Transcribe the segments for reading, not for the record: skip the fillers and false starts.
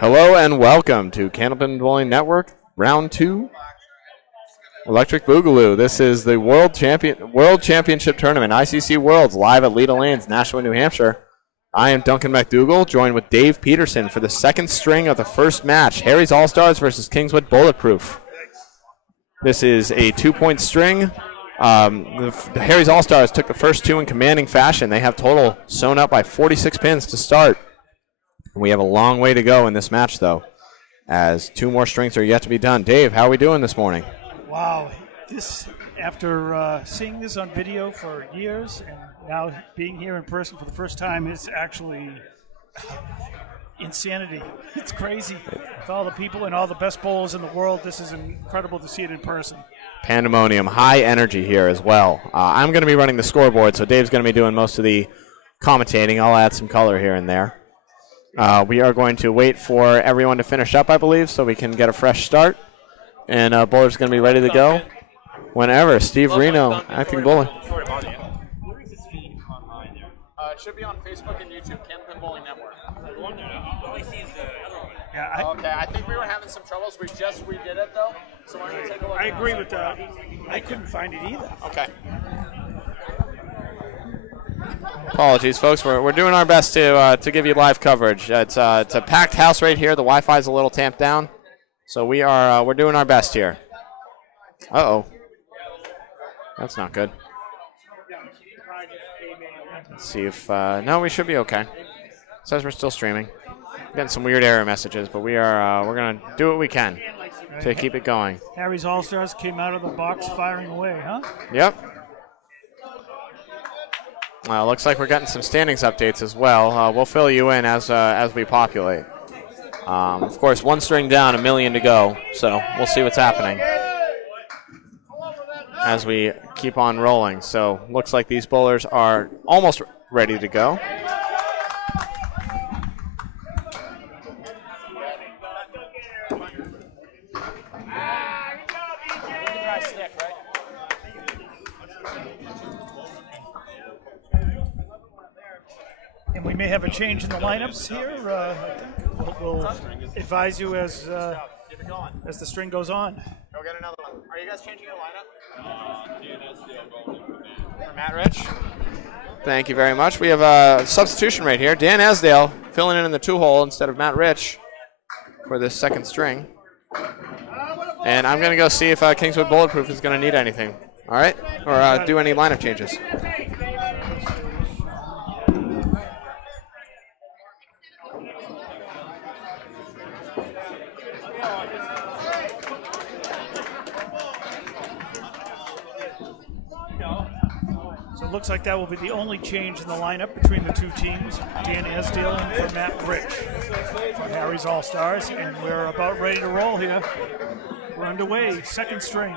Hello and welcome to Candlepin Bowling Network, Round 2, Electric Boogaloo. This is the World Championship Tournament, ICC Worlds, live at Leda Lanes, Nashua, New Hampshire. I am Duncan MacDougall, joined with Dave Peterson for the second string of the first match, Harry's All-Stars versus Kingswood Bulletproof. This is a 2-point string. The Harry's All-Stars took the first two in commanding fashion. They have total sewn up by 46 pins to start. We have a long way to go in this match, though, as two more strings are yet to be done. Dave, how are we doing this morning? Wow. After seeing this on video for years and now being here in person for the first time, is actually insanity. It's crazy. With all the people and all the best bowlers in the world, this is incredible to see it in person. Pandemonium, high energy here as well. I'm going to be running the scoreboard, so Dave's going to be doing most of the commentating. I'll add some color here and there. We are going to wait for everyone to finish up, I believe, so we can get a fresh start. And bowler's going to be ready to go whenever. Steve Reno, acting bowler. Where is his feed online there? It should be on Facebook and YouTube, Candlepin Bowling Network. The one there, all I see is the other one. Yeah, Okay, I think we were having some troubles. We just redid it, though. So why don't you take a look? I agree with that. I couldn't find it either. Okay. Apologies, folks. We're doing our best to give you live coverage. It's a packed house right here. The Wi-Fi's a little tamped down, so we're doing our best here. Uh-oh, that's not good. Let's see if no, we should be okay. It says we're still streaming. Getting some weird error messages, but we're gonna do what we can to keep it going. Harry's All-Stars came out of the box firing away, huh? Yep. Well, looks like we're getting some standings updates as well. We'll fill you in as we populate. Of course, one string down, a million to go, so we'll see what's happening as we keep on rolling. So looks like these bowlers are almost ready to go. And we may have a change in the lineups here. I think we'll advise you as the string goes on. Go get another one. Are you guys changing your lineup? For Matt Rich. Thank you very much. We have a substitution right here. Dan Esdale filling in the two-hole instead of Matt Rich for this second string. And I'm going to go see if Kingswood Bulletproof is going to need anything. All right? Or do any lineup changes. So it looks like that will be the only change in the lineup between the two teams. Dan Esdale in for Matt Rich for Harry's All-Stars. And we're about ready to roll here. We're underway, second string.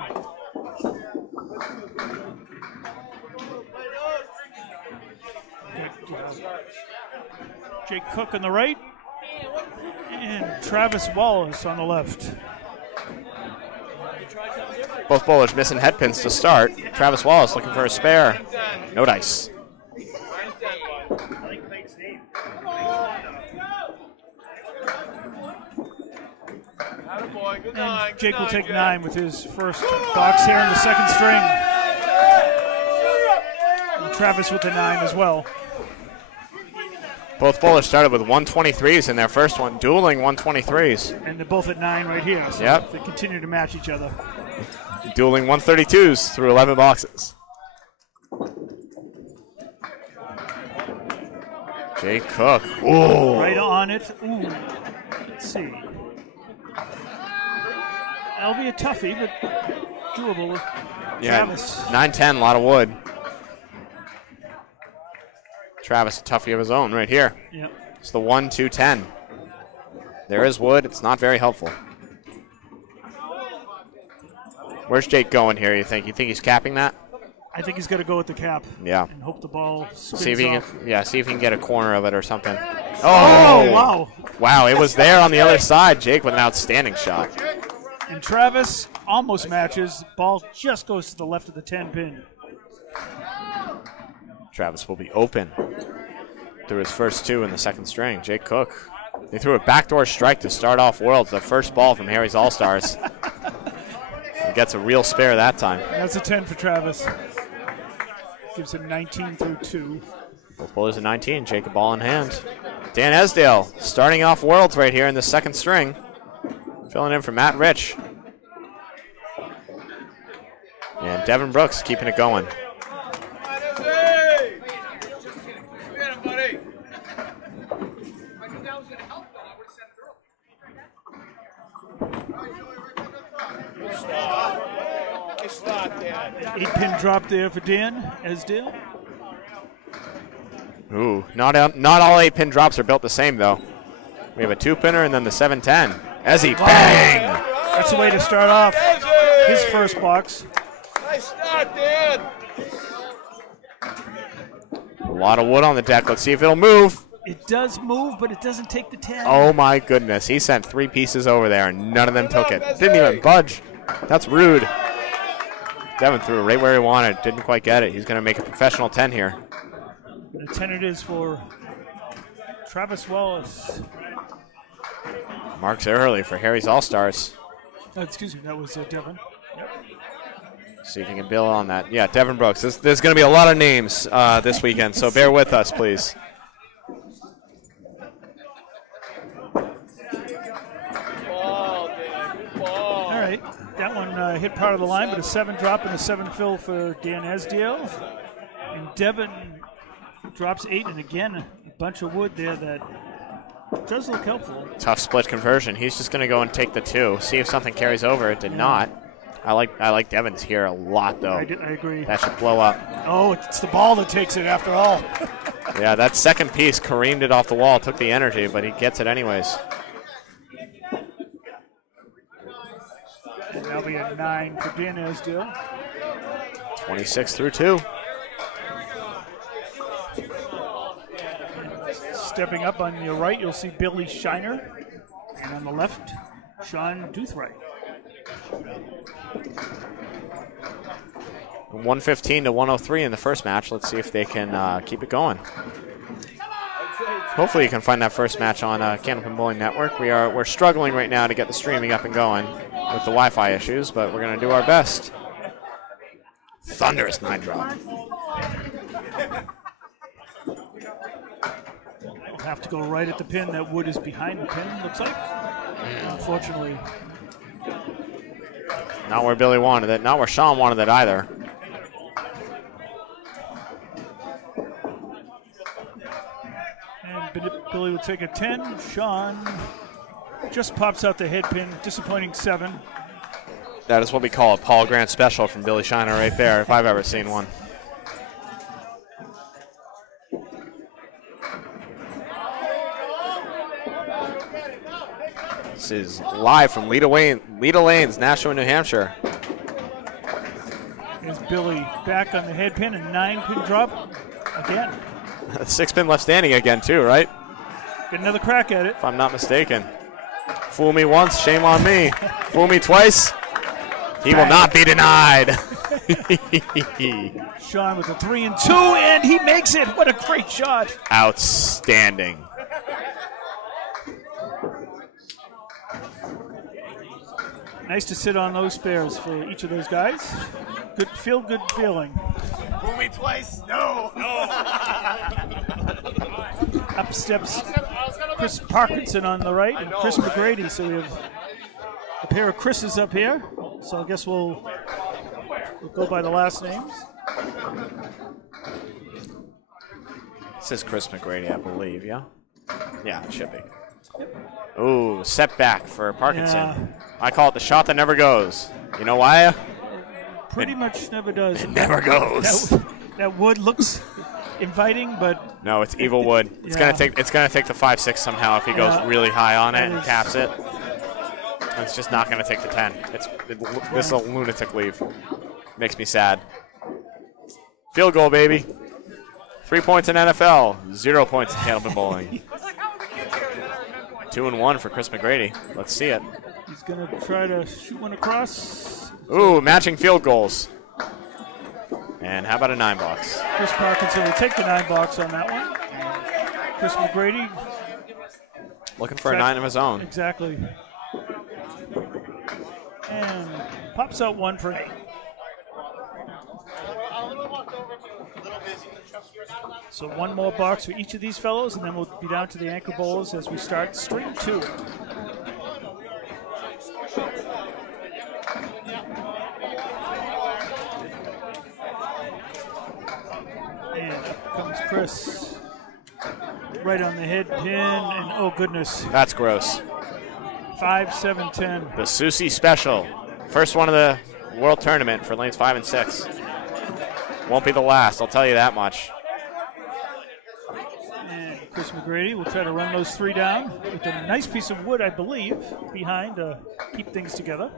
Jake Cook on the right. And Travis Wallace on the left. Both bowlers missing head pins to start. Travis Wallace looking for a spare. No dice. And Jake will take 9 with his first box here in the second string. And Travis with the 9 as well. Both bowlers started with 123s in their first one, dueling 123s. And they're both at 9 right here, so yep. They continue to match each other. Dueling 132s through 11 boxes. Jake Cook. Ooh. Right on it. Ooh. Let's see. That'll be a toughie, but doable with Travis. 9-10, a lot of wood. Travis, a toughie of his own right here. Yep. It's the 1-2-10. There is wood. It's not very helpful. Where's Jake going here, you think? You think he's capping that? I think he's going to go with the cap. Yeah. And hope the ball spins see if he off. see if he can get a corner of it or something. Oh, wow. Wow, it was there on the other side. Jake with an outstanding shot. And Travis almost matches. Ball just goes to the left of the 10 pin. Travis will be open through his first two in the second string. Jake Cook They threw a backdoor strike to start off Worlds. The first ball from Harry's All-Stars. He gets a real spare that time. That's a 10 for Travis. Gives him 19 through 2. Both bowlers at 19. Jacob ball in hand. Dan Esdale starting off Worlds right here in the second string. Filling in for Matt Rich. And Devin Brooks keeping it going. Eight-pin drop there for Dan Esdale. Ooh, not all 8-pin drops are built the same, though. We have a 2-pinner and then the 7-10. Ezzy, bang! That's the way to start off his first box. Nice start, Dan. A lot of wood on the deck. Let's see if it'll move. It does move, but it doesn't take the 10. Oh, my goodness. He sent 3 pieces over there, and none of them took it. Didn't even budge. That's rude. Devin threw it right where he wanted. Didn't quite get it. He's going to make a professional 10 here. The 10 it is for Travis Wallace. Marks early for Harry's All-Stars. Excuse me, that was Devin. Yep. See if you can build on that. Yeah, Devin Brooks. There's going to be a lot of names this weekend, so bear with us, please. Ball, Dan. Good ball. All right, that one hit part of the line, but a 7 drop and a 7 fill for Dan Esdale. And Devin drops 8, and again, a bunch of wood there that does look helpful. Tough split conversion. He's just going to go and take the 2. See if something carries over. It did not. I like Devin's here a lot, though. I agree. That should blow up. Oh, it's the ball that takes it after all. Yeah, that second piece careened it off the wall, took the energy, but he gets it anyways. And that'll be a 9 for Dan Esdale. 26 through 2. Stepping up on your right, you'll see Billy Shiner. And on the left, Sean Doothright. 115 to 103 in the first match. Let's see if they can keep it going. Hopefully you can find that first match on Candlepin Bowling Network. We're struggling right now to get the streaming up and going with the Wi-Fi issues, but we're going to do our best. Thunderous 9 drop. Have to go right at the pin. That wood is behind the pin, looks like. Unfortunately. Not where Billy wanted it. Not where Sean wanted it either. And Billy would take a 10. Sean just pops out the head pin. Disappointing 7. That is what we call a Paul Grant special from Billy Shiner right there, if I've ever seen one. This is live from Leda Lanes, Nashua, New Hampshire. There's Billy back on the head pin, a 9-pin drop again. 6-pin left standing again too, right? Get another crack at it. If I'm not mistaken. Fool me once, shame on me. Fool me twice, he will not be denied. Sean with a 3 and 2, and he makes it. What a great shot. Outstanding. Nice to sit on those spares for each of those guys. Good feeling. Fool me twice? No. Up steps Chris Parkinson on the right and Chris McGrady. So we have a pair of Chris's up here. So I guess we'll go by the last names. This is Chris McGrady, I believe, yeah? Yeah, it should be. Ooh, setback for Parkinson. Yeah. I call it the shot that never goes. You know why? Pretty much never does. It never goes. That wood looks inviting, but no, it's evil wood. It's gonna take the 5-6 somehow if he goes really high on it and caps it. It's just not gonna take the 10. This is a lunatic leave. Makes me sad. Field goal, baby. 3 points in NFL, 0 points in Candlepin Bowling. 2 and 1 for Chris McGrady. Let's see it. He's going to try to shoot one across. Ooh, matching field goals. And how about a 9 box? Chris Parkinson will take the 9 box on that one. Chris McGrady Looking for a 9 of his own. Exactly. And pops out one for 8. So one more box for each of these fellows, and then we'll be down to the anchor bowlers as we start string 2. And up comes Chris. Right on the head pin, and oh goodness. That's gross. 5, 7, 10. The Susie Special. First one of the World Tournament for lanes 5 and 6. Won't be the last, I'll tell you that much. And Chris McGrady will try to run those 3 down with a nice piece of wood, I believe, behind to keep things together.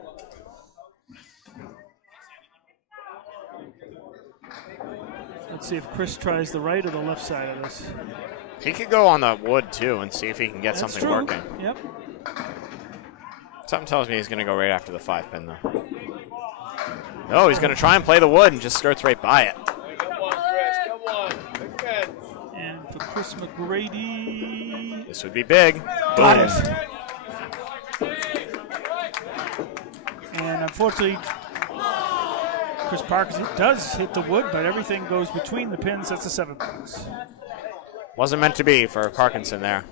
Let's see if Chris tries the right or the left side of this. He could go on the wood too and see if he can get That's something true. working. Yep. Something tells me he's going to go right after the 5 pin though. Oh, he's going to try and play the wood and just skirts right by it. Come on, Chris. Come on. Big man. And for Chris McGrady. This would be big. Got Boom. it. And unfortunately, Chris Parkinson does hit the wood, but everything goes between the pins. That's a 7 box. Wasn't meant to be for Parkinson there.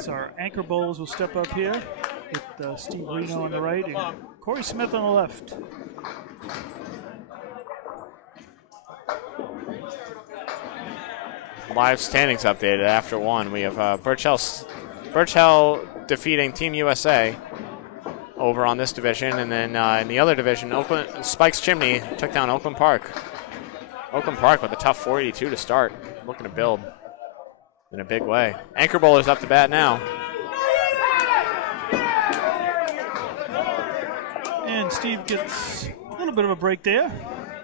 So our anchor bowls will step up here with Steve Reno on the right and Corey Smith on the left. Live standings updated after 1. We have Birchell defeating Team USA over on this division, and then in the other division, Spikes Chimney took down Oakland Park. Oakland Park with a tough 482 to start, looking to build in a big way. Anchor bowlers up to bat now. And Steve gets a little bit of a break there.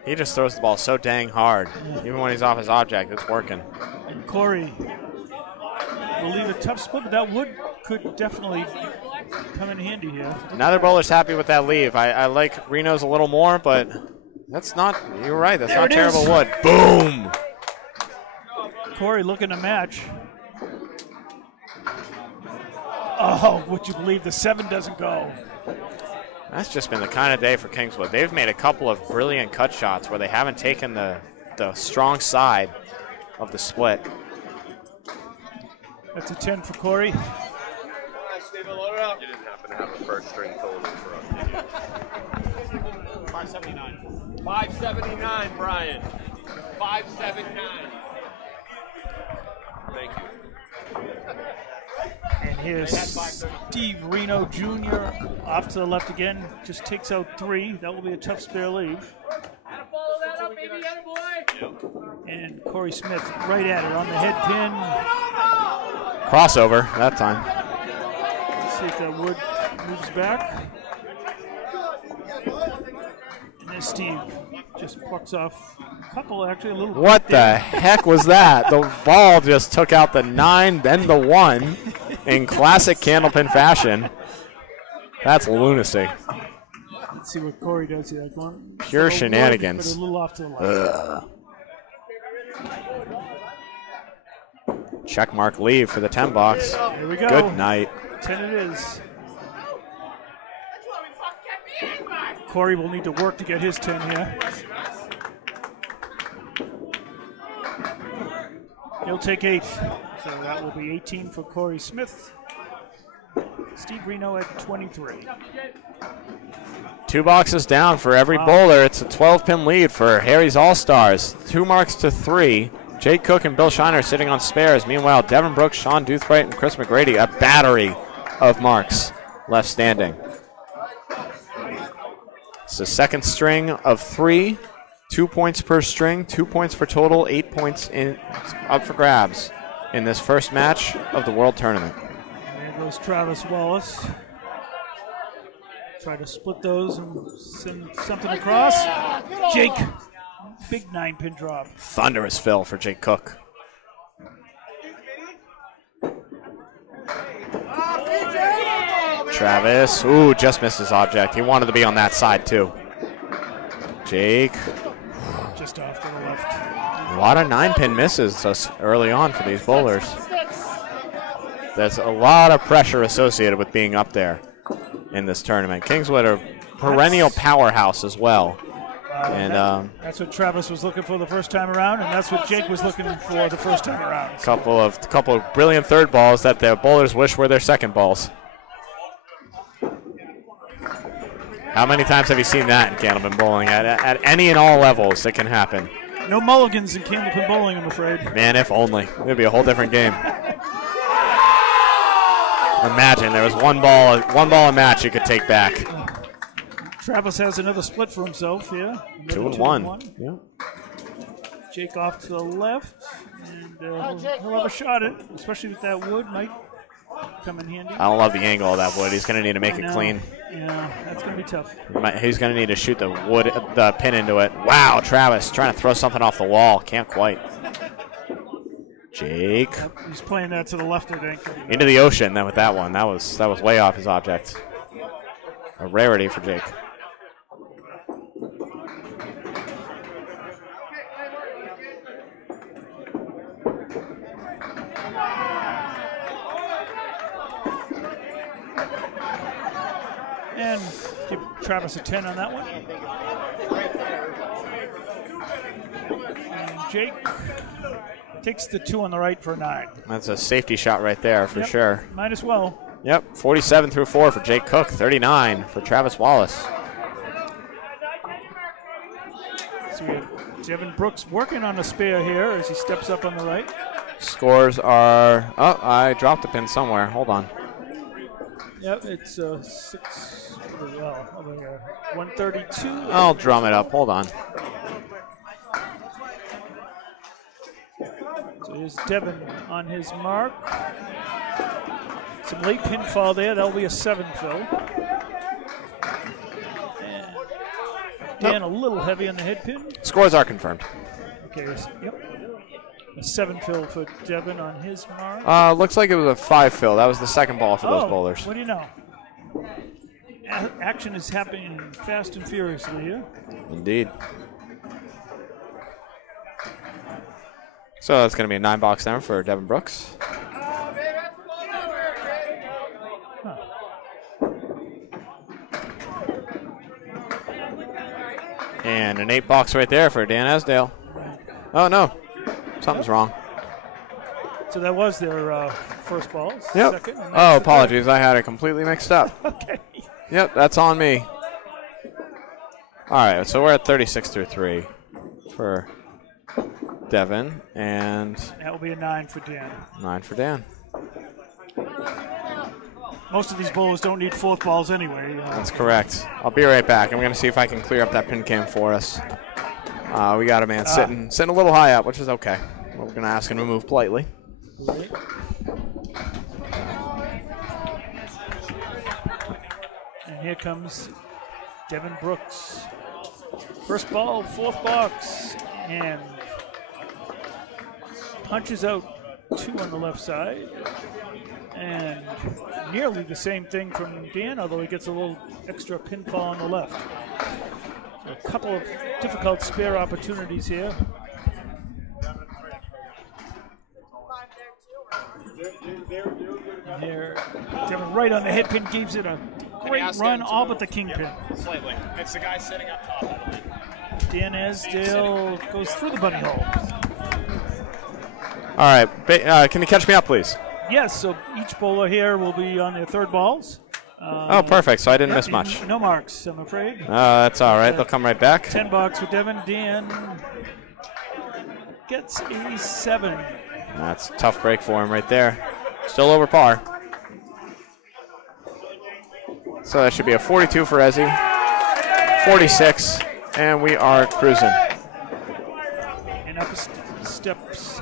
He just throws the ball so dang hard. Even when he's off his object, it's working. And Corey will leave a tough split, but that wood could definitely come in handy here. Neither bowler's happy with that leave. I like Reno's a little more, but that's not, you're right, that's not terrible wood. Boom! Corey looking to match. Oh, would you believe the 7 doesn't go? That's just been the kind of day for Kingswood. They've made a couple of brilliant cut shots where they haven't taken the strong side of the split. That's a 10 for Corey. Steven, load it up. You didn't happen to have a first string total for us, did you? 579. 579, Brian. 579. Thank you. And here's Steve Reno Jr. off to the left again. Just takes out 3. That will be a tough spare leave. Follow that up, baby. Attaboy. And Corey Smith right at it on the head pin. Crossover that time. Let's see if that wood moves back. And then Steve just plucks off a couple, actually a little. What the heck was that? The ball just took out the 9, then the 1 in classic Candlepin fashion. That's lunacy. Let's see what Corey does here. Like one, Pure so shenanigans. Wood, but a little off to the left. Check mark leave for the 10 box. Here we go. Good night. 10 it is. Corey will need to work to get his 10 here. He'll take 8. So that will be 18 for Corey Smith. Steve Reno at 23. 2 boxes down for every bowler. It's a 12-pin lead for Harry's All-Stars. 2 marks to 3. Jake Cook and Bill Shiner sitting on spares. Meanwhile, Devin Brooks, Sean Doothbright, and Chris McGrady, a battery of marks left standing. It's the second string of 3. 2 points per string, 2 points for total, 8 points up for grabs in this first match of the World Tournament. There goes Travis Wallace. Try to split those and send something across. Jake, big 9-pin drop. Thunderous fill for Jake Cook. Travis, ooh, just missed his object. He wanted to be on that side too. Jake. Just off to the left. A lot of 9-pin misses early on for these bowlers. There's a lot of pressure associated with being up there in this tournament. Kingswood are perennial powerhouse as well. And that's what Travis was looking for the first time around, and that's what Jake was looking for the first time around. Couple of brilliant third balls that the bowlers wish were their second balls. How many times have you seen that in Candlepin bowling? At any and all levels, it can happen. No mulligans in Candlepin bowling, I'm afraid. Man, if only. It would be a whole different game. Imagine there was one ball a match you could take back. Travis has another split for himself here. 2-1. Yeah. Jake off to the left, and he'll have a shot at it, especially with that wood. Might come in handy. I don't love the angle of that wood. He's going to need to make it clean. Yeah, that's going to be tough. He's going to need to shoot the pin into it. Wow, Travis trying to throw something off the wall. Can't quite. Jake. Yep, he's playing that to the left, I think. Into the ocean then with that one. That was way off his object. A rarity for Jake. And give Travis a 10 on that one. And Jake takes the 2 on the right for a 9. That's a safety shot right there for sure. Might as well. Yep, 47 through 4 for Jake Cook, 39 for Travis Wallace. So we have Devin Brooks working on a spare here as he steps up on the right. Scores are, oh, I dropped the pin somewhere. Hold on. Yep, it's 132. I'll drum it up. Hold on. So here's Devin on his mark. Some late pinfall there. That'll be a 7 fill. And Dan a little heavy on the head pin. Scores are confirmed. Okay, yep. A 7 fill for Devin on his mark. Looks like it was a 5 fill. That was the second ball for those bowlers. What do you know? Action is happening fast and furiously here. Indeed. So that's going to be a 9-box down for Devin Brooks. And an 8-box right there for Dan Esdale. Oh, no. Something's wrong. So that was their first ball. Yep. Second, oh, apologies. I had it completely mixed up. Okay. Yep, that's on me. All right, so we're at 36 through 3 for Devin. And that will be a 9 for Dan. 9 for Dan. Most of these bowlers don't need 4th balls anyway. That's correct. I'll be right back. I'm going to see if I can clear up that pin cam for us. We got a man sitting a little high up, which is okay. We're going to ask him to move politely. Right. And here comes Devin Brooks. First ball, 4th box, and punches out 2 on the left side. And nearly the same thing from Dan, although he gets a little extra pinfall on the left. So a couple of difficult spare opportunities here. There, Devin right on the head pin gives it a great run, all but the kingpin. Slightly. It's the guy sitting up top. Dan Esdale goes through the bunny hole. All right, can you catch me up, please? Yes, so each bowler here will be on their 3rd balls. Oh, perfect, so I didn't miss much. No marks, I'm afraid. That's all right, they'll come right back. 10 bucks for Devin. Dan gets a 7. That's a tough break for him right there. Still over par. So that should be a 42 for Ezzy, 46, and we are cruising. And up steps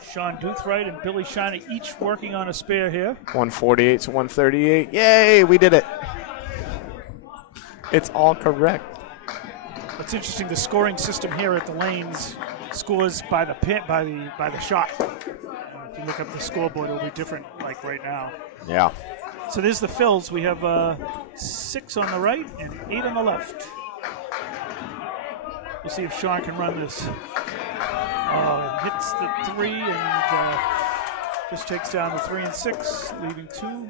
Sean Doothright and Billy Shiner, each working on a spare here. 148 to 138. Yay, we did it. It's all correct. What's interesting, the scoring system here at the lanes scores by the pin, by the shot. If you look up the scoreboard, it'll be different like right now. Yeah. So there's the fills. We have 6 on the right and 8 on the left. We'll see if Sean can run this. Oh, it hits the 3 and This takes down the 3 and 6, leaving 2.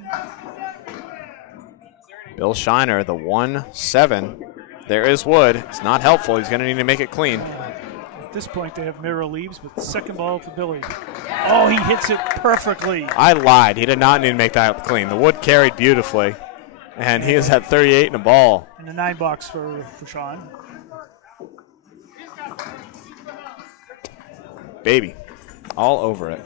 Bill Shiner, the 1-7. There is wood. It's not helpful. He's going to need to make it clean. At this point, they have mirror leaves with second ball for Billy. Oh, he hits it perfectly. I lied. He did not need to make that clean. The wood carried beautifully. And he is at 38 and a ball. And the 9 box for Sean. Baby. All over it.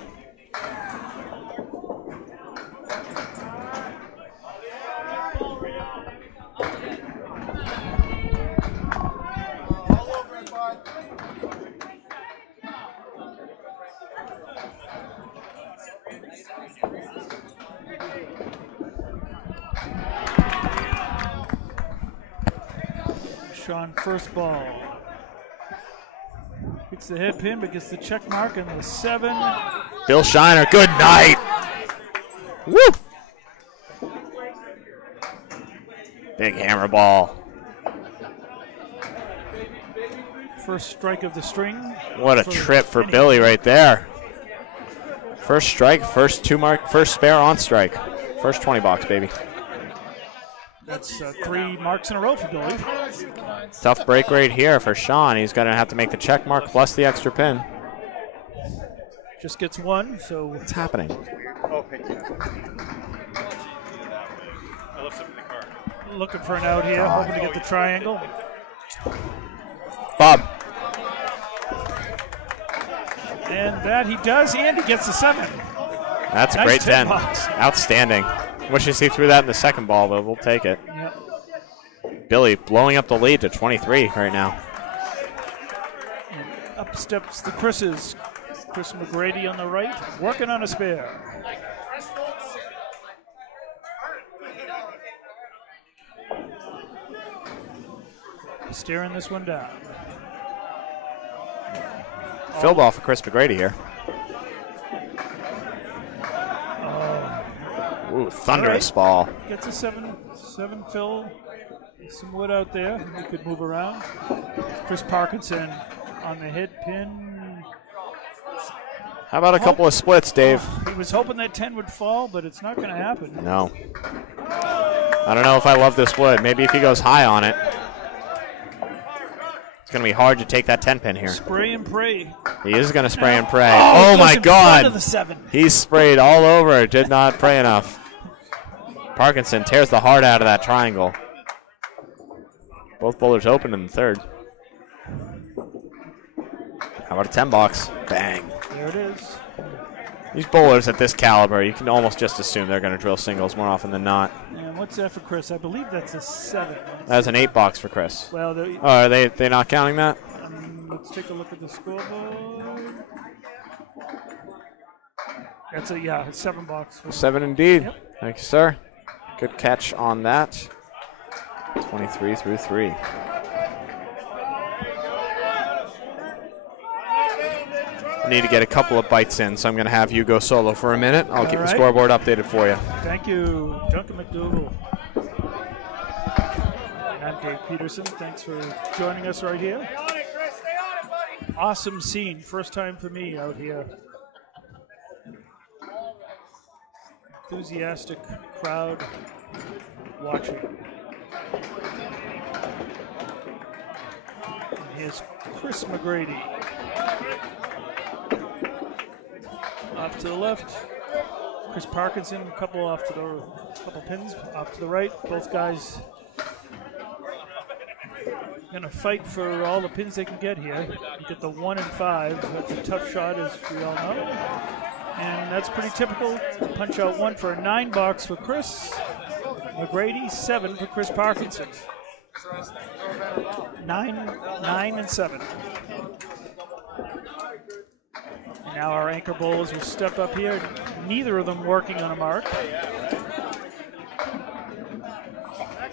Sean, first ball. Gets the head pin, but gets the check mark and the 7. Bill Shiner, good night. Woo! Big hammer ball. First strike of the string. What a trip for Billy right there. First strike, first spare on strike. First 20 box, baby. That's 3 marks in a row for Billy. Tough break right here for Sean. He's going to have to make the check mark plus the extra pin. Just gets 1, so What's happening? Oh, thank you. I left something in the car. looking for an out here, hoping to get the triangle. Bob. And that he does, and he gets the 7. That's a Nice great 10. 10 box. Outstanding. Wishes he threw that in the second ball, but we'll take it. Yep. Billy blowing up the lead to 23 right now. And up steps the Chris's. Chris McGrady on the right, working on a spare. Staring this one down. Fill ball for Chris McGrady here. Ooh, thunderous ball. Gets a 7 fill. Some wood out there. He could move around. Chris Parkinson on the head pin. How about a couple of splits, Dave? He was hoping that 10 would fall, but it's not going to happen. No. I don't know if I love this wood. Maybe if he goes high on it. It's going to be hard to take that 10 pin here. Spray and pray. He is going to spray and pray. Oh, Oh my in front of God. the 7. He sprayed all over. Did not pray enough. Parkinson tears the heart out of that triangle. Both bowlers open in the third. How about a 10 box? Bang. There it is. These bowlers at this caliber, you can almost just assume they're going to drill singles more often than not. And what's that for Chris? I believe that's a 7. That's an 8 box for Chris. Well, Oh, are they not counting that? let's take a look at the scoreboard. That's a 7 box. 7 indeed. Yep. Thank you, sir. Good catch on that. 23 through 3. I need to get a couple of bites in, so I'm going to have you go solo for a minute. I'll keep the scoreboard updated for you. Thank you, Duncan MacDougall. And I'm Dave Peterson. Thanks for joining us right here. Stay on it, Chris. Stay on it, buddy. Awesome scene. First time for me out here. Enthusiastic crowd watching. And here's Chris McGrady. Off to the left. Chris Parkinson, a couple pins off to the right. Both guys gonna fight for all the pins they can get here. You get the 1 and 5. That's a tough shot, as we all know. And that's pretty typical. Punch out 1 for a 9 box for Chris McGrady, 7 for Chris Parkinson. 9 and 7. And now our anchor bowlers will step up here. Neither of them working on a mark. Next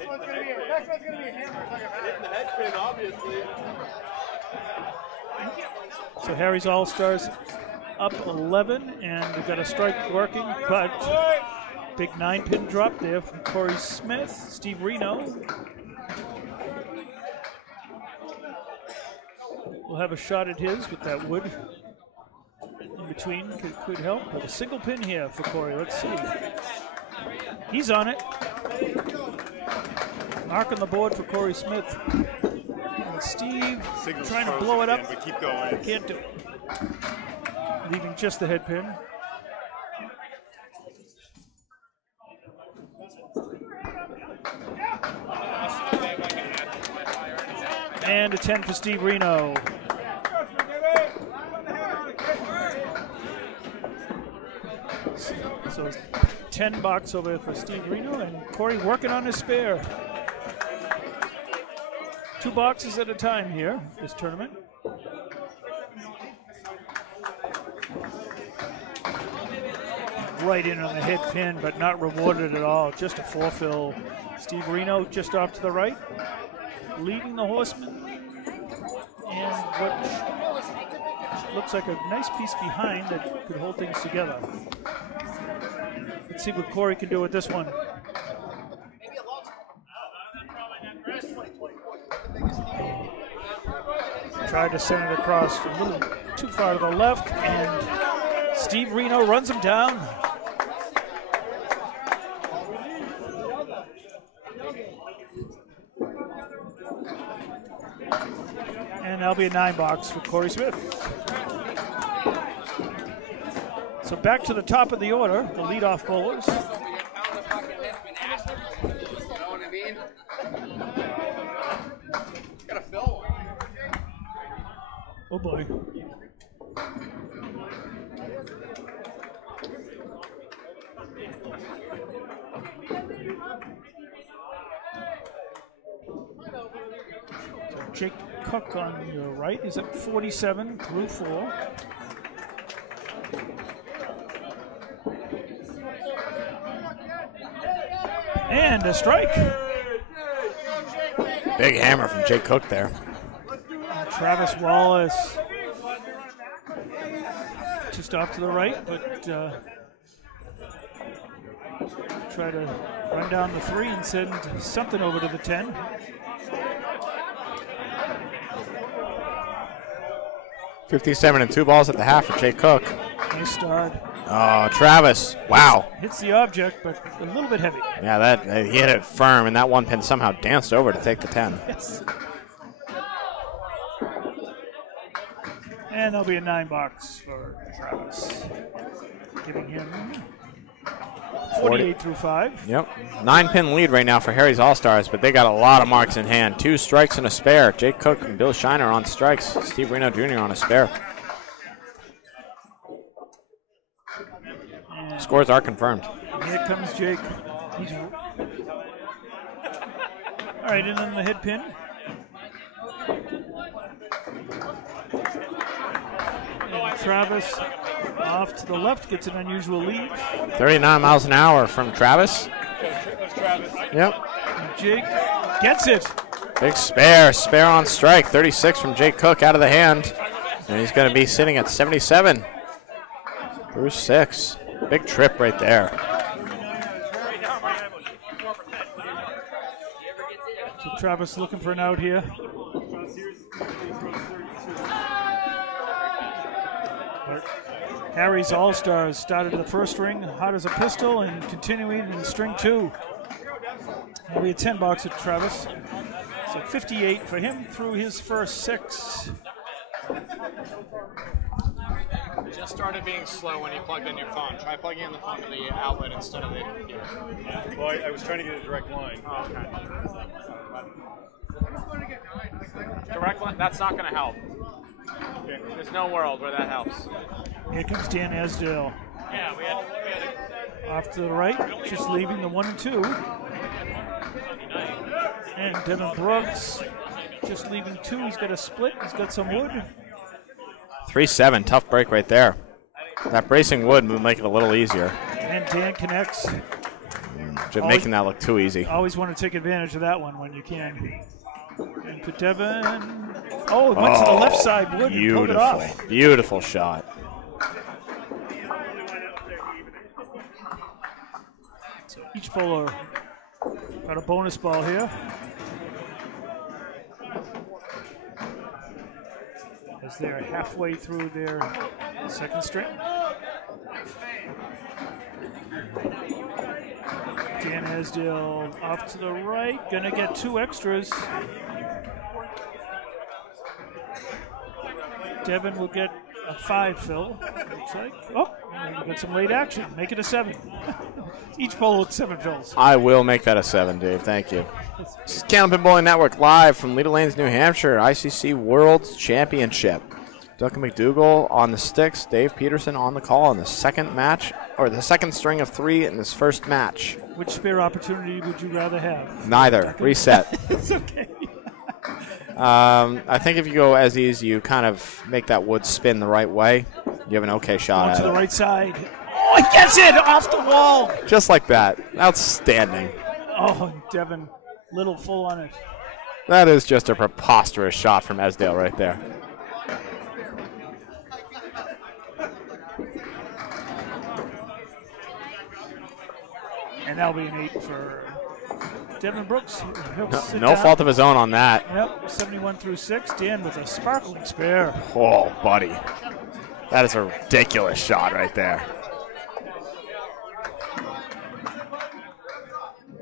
one's gonna be a hammer. Hitting the head pin, obviously. So Harry's All-Stars up 11, and we've got a strike working, but big 9-pin drop there from Corey Smith, Steve Reno. We'll have a shot at his with that wood in between could help. But a single pin here for Corey. Let's see. He's on it. Mark on the board for Corey Smith. And Steve Signal's trying to frozen blow it up. again, but keep going. Can't do it. Leaving just the head pin. And a 10 for Steve Reno. So $10 over for Steve Reno, and Corey working on his spare. 2 boxes at a time here, this tournament. Right in on the head pin, but not rewarded at all. Just a four-fill. Steve Reno just off to the right, leading the horseman. And what looks like a nice piece behind that could hold things together. Let's see what Corey can do with this one. Tried to send it across a little too far to the left, and Steve Reno runs him down. And that'll be a 9 for Corey Smith. So back to the top of the order, the leadoff bowlers. Oh boy. So Jake Cook on your right is at 47 through 4. And a strike. Big hammer from Jake Cook there. Travis Wallace just off to the right, but try to run down the 3 and send something over to the 10. $57 and 2 balls at the half for Jake Cook. Nice start. Oh, Travis. Wow. Hits the object, but a little bit heavy. Yeah, that he hit it firm, and that one pin somehow danced over to take the 10. Yes. And there'll be a 9 for Travis, giving him 48 through 5. Yep. 9-pin lead right now for Harry's All-Stars, but they got a lot of marks in hand. 2 strikes and a spare. Jake Cook and Bill Shiner on strikes. Steve Reno Jr. on a spare. And scores are confirmed. Here comes Jake. He's all right, and then the head pin. And Travis off to the left gets an unusual lead. 39 miles an hour from Travis. Yep. And Jake gets it. Big spare on strike. 36 from Jake Cook out of the hand. And he's going to be sitting at 77. Through 6. Big trip right there. So Travis looking for an out here. But Harry's All-Stars started the first ring hot as a pistol and continuing in string 2. That'll be a 10 box at Travis. So 58 for him through his first 6. Just started being slow when you plugged in your phone. Try plugging in the phone to the outlet instead of the. Well, I was trying to get a direct line. Oh, okay. Direct line? That's not going to help. Okay. There's no world where that helps. Here comes Dan Esdale. Yeah, we had Off to the right, just leaving the 1 and 2. And Devin Brooks just leaving 2. He's got a split. He's got some wood. 3-7, tough break right there. That bracing wood will make it a little easier. And Dan connects. Just making that look too easy. Always want to take advantage of that one when you can. And for Devin, oh, it went to the left side wood and pulled it off. Beautiful shot. So each bowler got a bonus ball here. As they're halfway through their Second string. Dan Esdale off to the right. Gonna get 2 extras. Devin will get a 5 fill. Looks like. Oh, we got some late action. Make it a 7. Each pole with 7 fills. I will make that a 7, Dave. Thank you. This is Candlepin Bowling Network live from Leda Lanes, New Hampshire, ICC World Championship. Duncan MacDougall on the sticks, Dave Peterson on the call in the second match, or the second string of 3 in this first match. Which spare opportunity would you rather have? Neither. Reset. It's okay. I think if you go as easy, you kind of make that wood spin the right way. You have an okay shot at To it. the right side. Oh, he gets it off the wall. Just like that. Outstanding. Oh, Devin, little full on it. That is just a preposterous shot from Esdale right there. And that'll be an 8 for Devin Brooks. No fault of his own on that. Yep, 71 through 6. Dan with a sparkling spare. Oh, buddy. That is a ridiculous shot right there.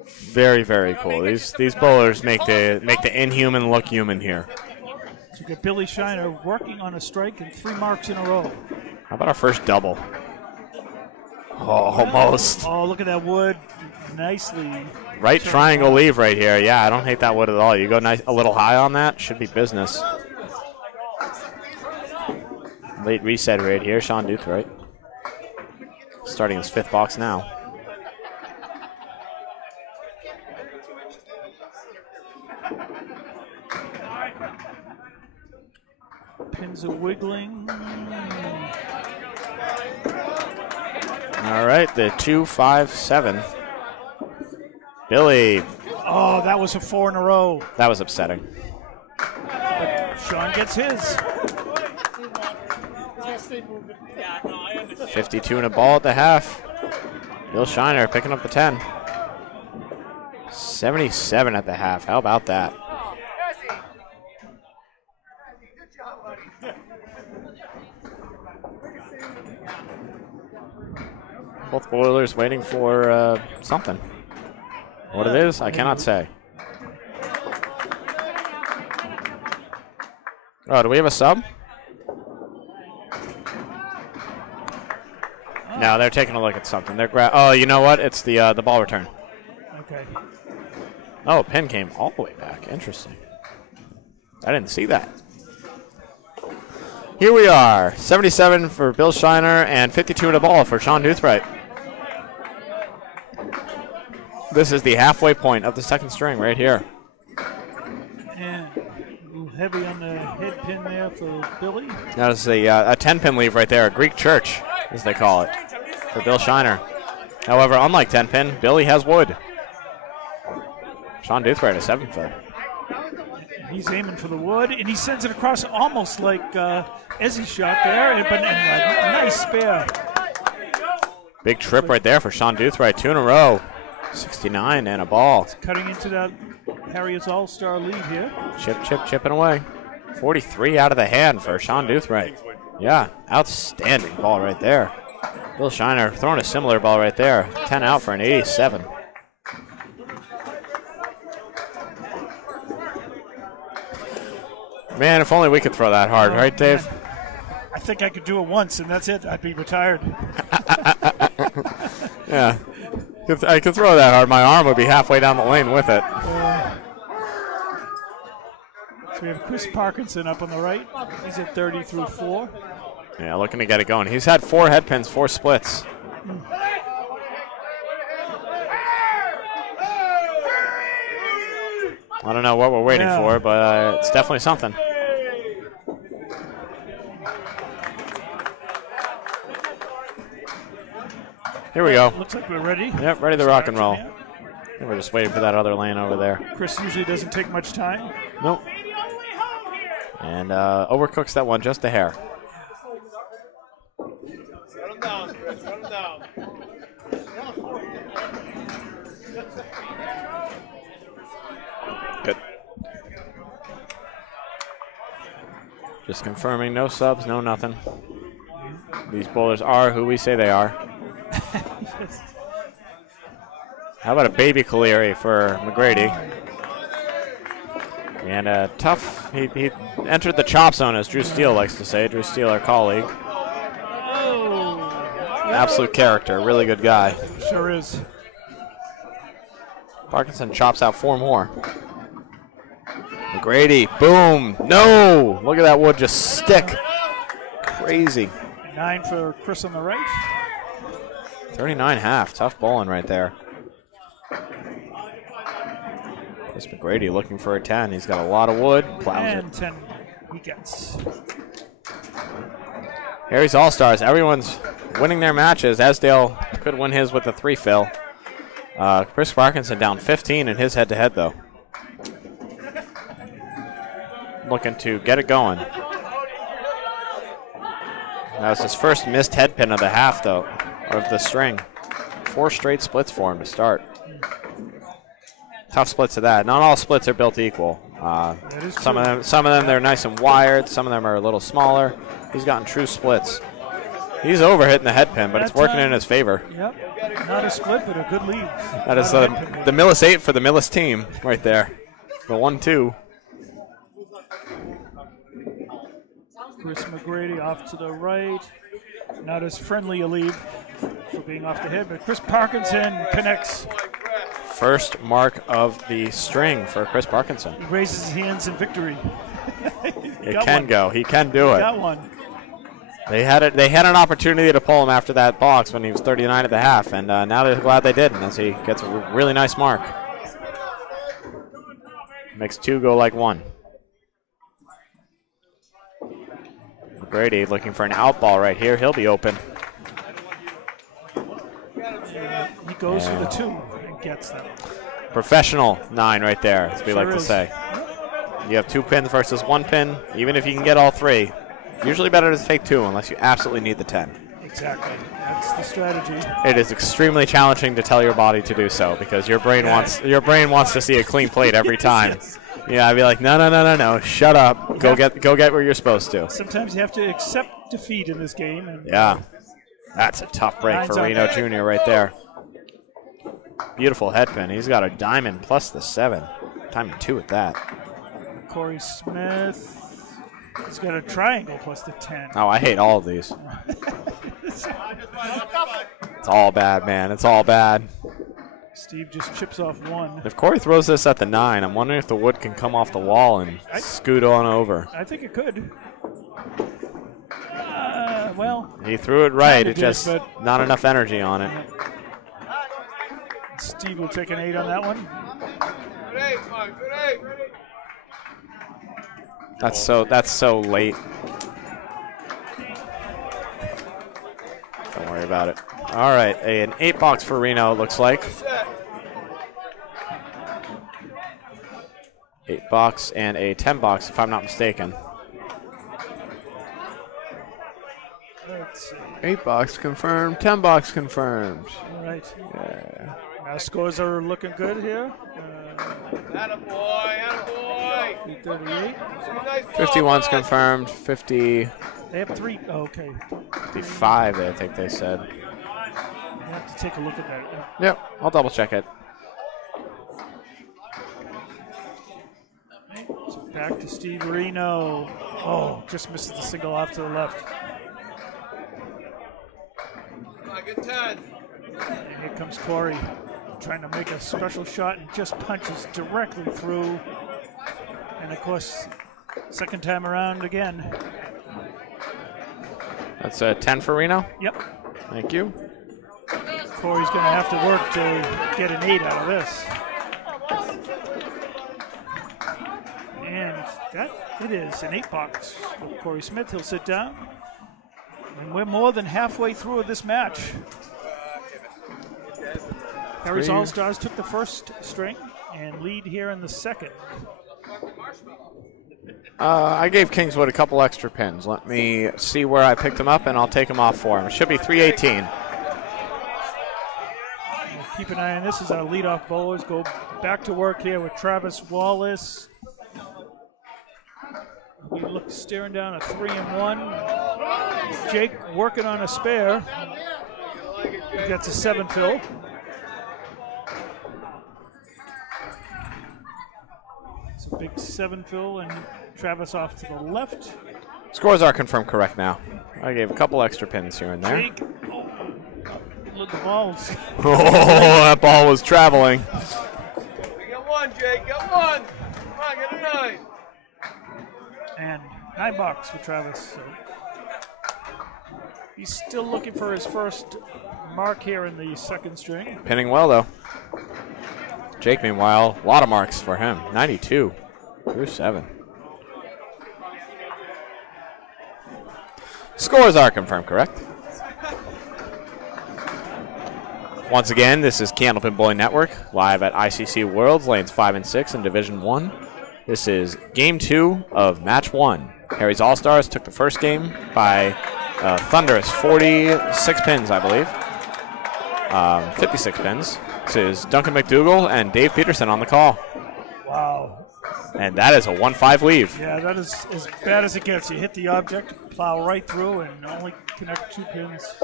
Very, very cool. These bowlers make the inhuman look human here. So you get Billy Shiner working on a strike and 3 marks in a row. How about our first double? Oh, almost. Oh, look at that wood. Nicely. Right triangle leave right here. Yeah, I don't hate that wood at all. You go nice, a little high on that, should be business. Late reset right here. Sean Doothright starting his 5th box now. Pins are wiggling. All right, the 2-5-7. Billy. Oh, that was a 4 in a row. That was upsetting. But Sean gets his. 52 and a ball at the half. Bill Shiner picking up the 10. 77 at the half. How about that? Both bowlers waiting for something. What it is, I cannot say. Oh, do we have a sub? No, they're taking a look at something. They're oh, you know what? It's the ball return. Okay. Oh, pin came all the way back. Interesting. I didn't see that. Here we are. 77 for Bill Shiner and 52 in a ball for Sean Doothright. This is the halfway point of the second string right here. And a little heavy on the head pin there for Billy. That is a 10-pin leave right there, a Greek church, as they call it, for Bill Shiner. However, unlike 10-pin, Billy has wood. Sean Doothright, a 7-fill. He's aiming for the wood, and he sends it across almost like Ezzy's shot there, but a nice spare. Big trip right there for Sean Doothright, 2 in a row. 69 and a ball. Cutting into that Harriet's All-Star lead here. Chipping away. 43 out of the hand for Sean Doothright. Yeah, outstanding ball right there. Bill Shiner throwing a similar ball right there. 10 out for an 87. Man, if only we could throw that hard, right, Dave? I think I could do it once, and that's it. I'd be retired. Yeah. If I could throw that hard, my arm would be halfway down the lane with it. So we have Chris Parkinson up on the right. He's at 30 through 4. Yeah, looking to get it going. He's had 4 head pins, 4 splits. I don't know what we're waiting for, but it's definitely something. Here we go. Looks like we're ready. Yep, ready to rock and roll. And we're just waiting for that other lane over there. Chris usually doesn't take much time. Nope. And overcooks that one just a hair. Run him down, Chris. Run him down. Good. Just confirming no subs, no nothing. These bowlers are who we say they are. How about a baby Caleri for McGrady? And tough, he entered the chop zone, as Drew Steele likes to say. Drew Steele, our colleague. Absolute character, really good guy. Sure is. Parkinson chops out 4 more. McGrady, boom, no! Look at that wood just stick. Crazy. 9 for Chris on the right. 39.5, tough bowling right there. Chris McGrady looking for a 10. He's got a lot of wood, plows And it. 10 he gets. Harry's All-Stars, everyone's winning their matches. Esdale could win his with a 3 fill. Chris Parkinson down 15 in his head-to-head, though. Looking to get it going. That was his first missed head pin of the half, though, of the string. 4 straight splits for him to start. Tough splits of that. Not all splits are built equal. Some of them they're nice and wired. Some of them are a little smaller. He's gotten true splits. He's overhitting the head pin, but it's working in his favor. Yep. Not a split, but a good lead. That is the Millis 8 for the Millis team right there. The 1-2. Chris McGrady off to the right. Not as friendly a lead for being off the head, but Chris Parkinson connects. First mark of the string for Chris Parkinson. He raises his hands in victory. It can go. He can do it. Got one. They had an opportunity to pull him after that box when he was 39 at the half, and now they're glad they didn't, as he gets a really nice mark. Makes 2 go like 1. McGrady looking for an out ball right here. He'll be open. He goes for the 2 and gets them. Professional 9 right there, as we like to say. You have 2 pins versus 1 pin, even if you can get all 3. Usually better to take 2 unless you absolutely need the 10. Exactly. That's the strategy. It is extremely challenging to tell your body to do so because your brain wants to see a clean plate every time. Yes. Yeah, I'd be like, no, shut up. Go get where you're supposed to. Sometimes you have to accept defeat in this game. And Yeah. That's a tough break for Reno Jr. right there. Beautiful head pin. He's got a diamond plus the 7. Diamond 2 at that. Corey Smith. He's got a triangle plus the 10. Oh, I hate all of these. It's all bad, man. It's all bad. Steve just chips off 1. If Corey throws this at the 9, I'm wondering if the wood can come off the wall and scoot on over. I think it could. Well, he threw it right. It did, just but not enough energy on it. Steve will take an 8 on that one. That's so late. Don't worry about it. All right, an 8 box for Reno, it looks like. 8 box and a 10 box, if I'm not mistaken. 8 box confirmed, 10 box confirmed. All right. Yeah. Our scores are looking good here. Attaboy. 338. 51's confirmed, 50. They have 3. Oh, okay. 55, I think they said. I have to take a look at that. Yep, I'll double check it. So back to Steve Reno. Oh, just misses the single off to the left. Good 10. And here comes Corey, trying to make a special shot and just punches directly through. And of course, second time around again. That's a 10 for Reno? Yep. Thank you. Corey's going to have to work to get an 8 out of this. And that it is an 8 box with Corey Smith. He'll sit down. And we're more than halfway through this match. Harry's All-Stars took the first string and lead here in the second. I gave Kingswood a couple extra pins. Let me see where I picked him up, and I'll take him off for him. It should be 318. We'll keep an eye on this as our leadoff bowlers go back to work here with Travis Wallace. We look staring down a 3-1. Jake working on a spare. He gets a 7 fill. It's a big 7 fill, and Travis off to the left. Scores are confirmed correct now. I gave a couple extra pins here and there. Jake, look, the balls. Oh, that ball was traveling. We got one, Jake. Got one. Come on, get a 9. And 9 bucks for Travis. So he's still looking for his first mark here in the second string. Pinning well, though. Jake, meanwhile, a lot of marks for him. 92 through 7. Scores are confirmed correct. Once again, this is Candlepin Bowling Network, live at ICC Worlds, lanes 5 and 6 in Division 1. This is Game 2 of Match 1. Harry's All-Stars took the first game by thunderous 46 pins, I believe. 56 pins. This is Duncan MacDougall and Dave Peterson on the call. Wow. And that is a 1-5 leave. Yeah, that is as bad as it gets. You hit the object, plow right through, and only connect 2 pins.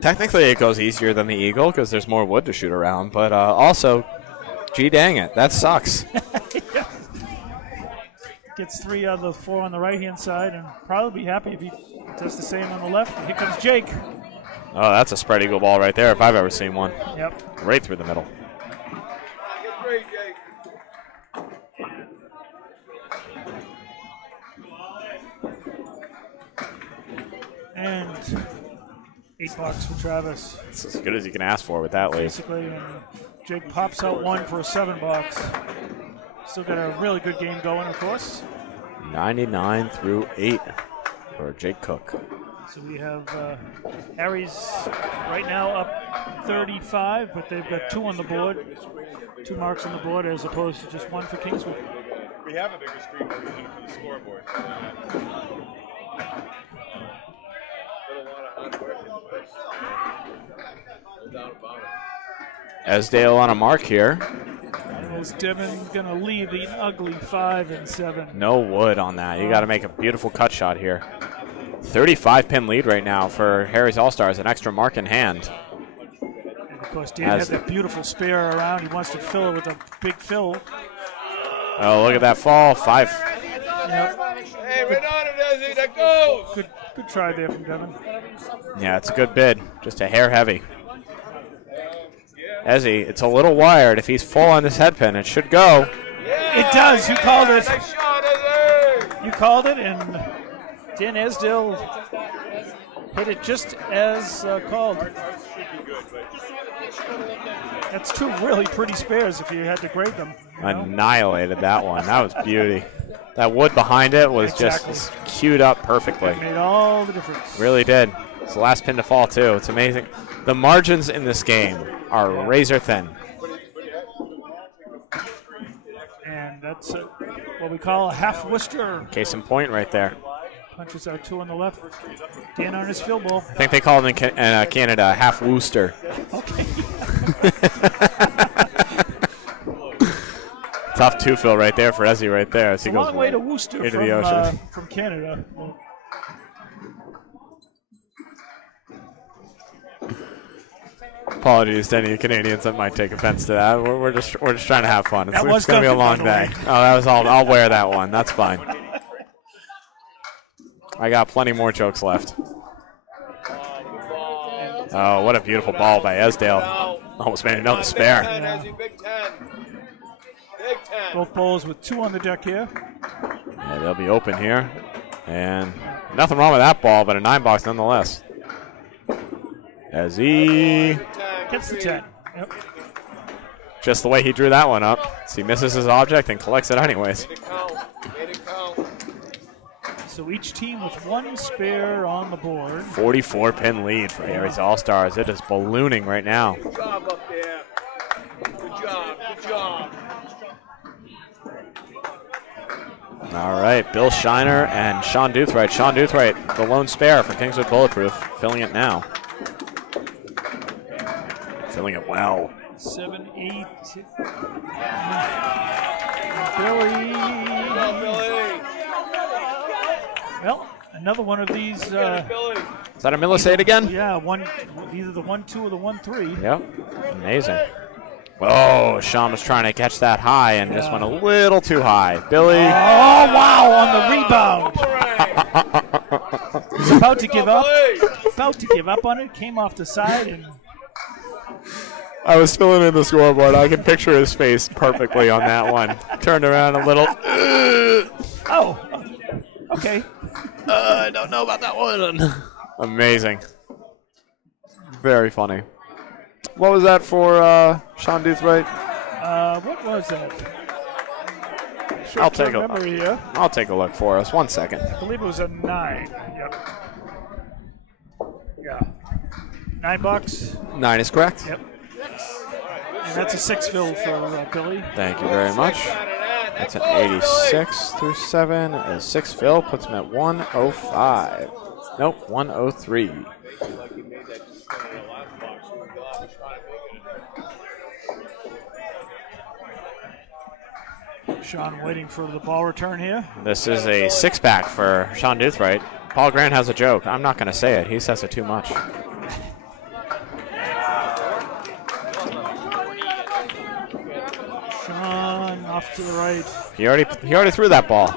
Technically, it goes easier than the Eagle because there's more wood to shoot around, but also, gee dang it, that sucks. Yeah. Gets 3 out of the 4 on the right-hand side, and probably be happy if he does the same on the left. And here comes Jake. Oh, that's a spread eagle ball right there if I've ever seen one. Yep. Right through the middle. Get 3, Jake. And 8 bucks for Travis. It's as good as you can ask for with that lead. Basically, and Jake pops out 1 for a 7 bucks. Still got a really good game going, of course. 99 through 8 for Jake Cook. So we have Harry's right now up 35, but they've got 2 on the board. 2 marks on the board as opposed to just 1 for Kingswood. We have a bigger screen we're using it for the scoreboard. Been a lot of hard work in the place. No doubt about it. Esdale on a mark here. Is Devin going to leave the ugly 5 and 7? No wood on that. You got to make a beautiful cut shot here. 35 pin lead right now for Harry's All-Stars, an extra mark in hand. And of course, Dan had that beautiful spare around. He wants to fill it with a big fill. Oh, look at that fall. 5. Yep. Hey, right on it, Ezzy. That goes. Good try there from Devin. Yeah, it's a good bid. Just a hair heavy. Ezzy, it's a little wired. If he's full on this head pin, it should go. Yeah, It does. You called it. Nice shot, Ezzy. You called it, and Dan Esdale hit it just as called. That's 2 really pretty spares if you had to grade them. Annihilated that one. That was beauty. That wood behind it was just queued up perfectly. Made all the difference. Really did. It's the last pin to fall, too. It's amazing. The margins in this game are razor thin. And that's what we call a half Worcester. Case in point right there. Punches out 2 on the left. Dan on his field ball. I think they call it in Canada a half Worcester. Okay. Tough 2-fill right there for Ezzy right there. As he a goes long way to Worcester into the ocean. From Canada. Apologies to any Canadians that might take offense to that. We're just trying to have fun. It's going to be a long day. Oh, that was all. I'll wear that one. That's fine. I got plenty more jokes left. Oh, what a beautiful ball by Esdale. Almost made another spare. Big 10. Big 10. Both bowls with 2 on the deck here. Yeah, they'll be open here. And nothing wrong with that ball, but a 9-box nonetheless. As he gets the 10. Yep. Just the way he drew that one up. So he misses his object and collects it anyways. So each team with 1 spare on the board. 44 pin lead for Harry's All-Stars. It is ballooning right now. Good job up there. Good job. Good job. All right, Bill Shiner and Sean Doothright. Sean Doothright, the lone spare for Kingswood Bulletproof, filling it now. Filling it well. 7, 8. Billy. Well, Another one of these. Is that a Millisade again? Yeah, either the 1-2 or the 1-3. Yep. Amazing. Oh, Sean was trying to catch that high and just went a little too high. Billy. Oh, wow, on the rebound. He's about to give up. About to give up on it. Came off the side and. I was filling in the scoreboard. I can picture his face perfectly on that one. Turned around a little. Oh, okay. I don't know about that one. Amazing. Very funny. What was that for Sean Doothright? What was that? I'll take a look for us. 1 second. I believe it was a 9. Yep. Yeah. $9. 9 is correct. Yep. And that's a 6 fill for Billy. Thank you very much. That's an 86 through 7. A 6 fill puts him at 105. Nope, 103. Sean waiting for the ball return here. This is a 6-pack for Sean Doothright. Paul Grant has a joke. I'm not going to say it. He says it too much. Sean off to the right. He already threw that ball.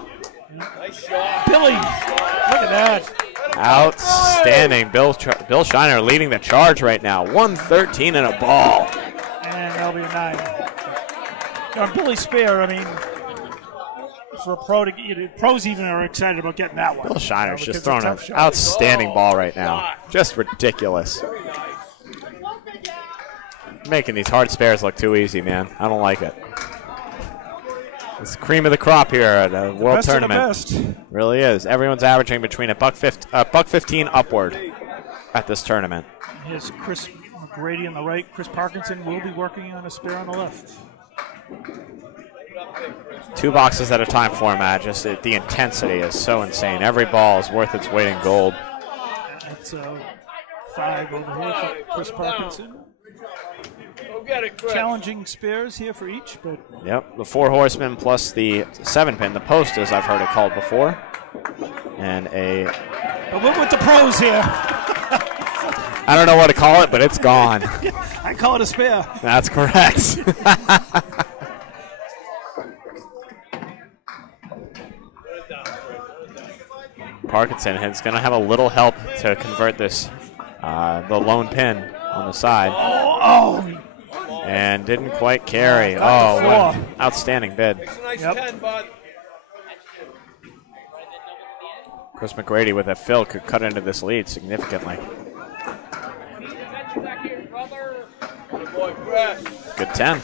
Billy, look at that. Outstanding. Bill Shiner leading the charge right now. 113 and a ball. And that'll be a 9. Now, Billy Spear, I mean, for a pro to get, pros even are excited about getting that one. Bill Shiner's just throwing an outstanding ball right now. Just ridiculous. Making these hard spares look too easy, man. I don't like it. It's cream of the crop here at a world Best tournament. of the best. Really is. Everyone's averaging between a $1.15 upward at this tournament. Here's Chris McGrady on the right. Chris Parkinson will be working on a spare on the left. 2 boxes at a time format. Just the intensity is so insane. Every ball is worth its weight in gold. That's 5 over here for Chris Parkinson. Challenging spares here for each, but yep, the 4 horsemen plus the 7-pin, the post as I've heard it called before, and a. But we're with the pros here. I don't know what to call it, but it's gone. I call it a spare. That's correct. Parkinson is going to have a little help to convert this, the lone pin on the side. Oh. And didn't quite carry. Oh, what an outstanding bid. Yep. Chris McGrady with a fill could cut into this lead significantly. Good 10.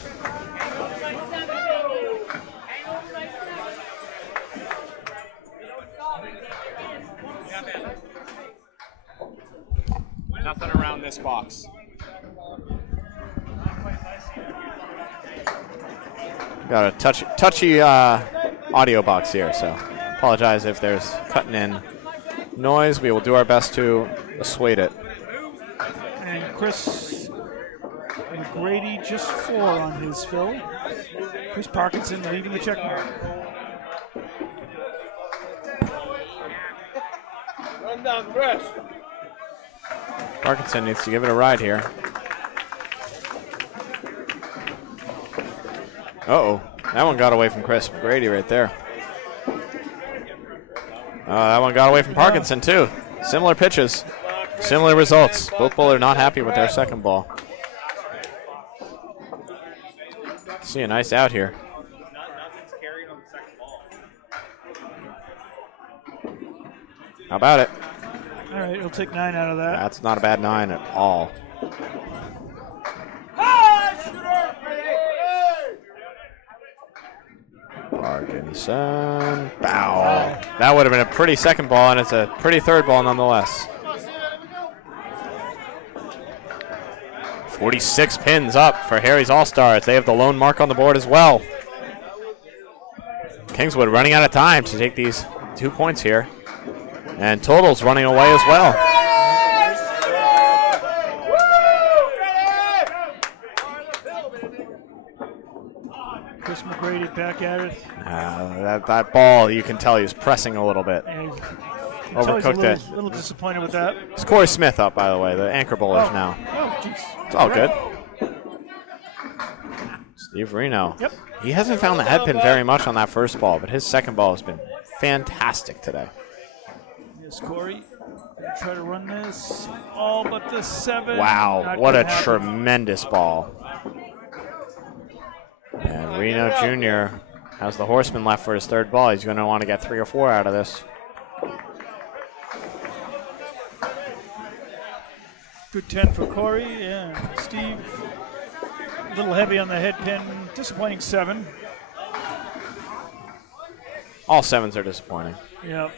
Nothing around this box. Got a touchy audio box here, so apologize if there's cutting in noise. We will do our best to assuade it. And Chris McGrady just 4 on his fill. Chris Parkinson leaving the check mark. Run down, Chris. Parkinson needs to give it a ride here. Uh-oh. That one got away from Chris McGrady right there. That one got away from Parkinson, too. Similar pitches. Similar results. Both bowlers are not happy with their second ball. See a nice out here. How about it? All right, he'll take 9 out of that. That's not a bad 9 at all. Parkinson. Bow. That would have been a pretty second ball, and it's a pretty third ball nonetheless. 46 pins up for Harry's All-Stars. They have the lone mark on the board as well. Kingswood running out of time to take these 2 points here. And Total's running away as well. Chris McGrady back at it. That ball, you can tell he's pressing a little bit. And Overcooked it. A little disappointed with that. It's Corey Smith up, by the way, the anchor bowlers now. Oh, jeez. It's all good. Steve Reno. Yep. He hasn't found the head pin very much on that first ball, but his second ball has been fantastic today. Here's Corey. Gonna try to run this. All but the 7. Wow, Not what a gonna happen. tremendous ball. And Reno Jr. has the horseman left for his third ball. He's going to want to get 3 or 4 out of this. Good 10 for Corey and Steve. A little heavy on the head pin. Disappointing 7. All 7s are disappointing. Yeah.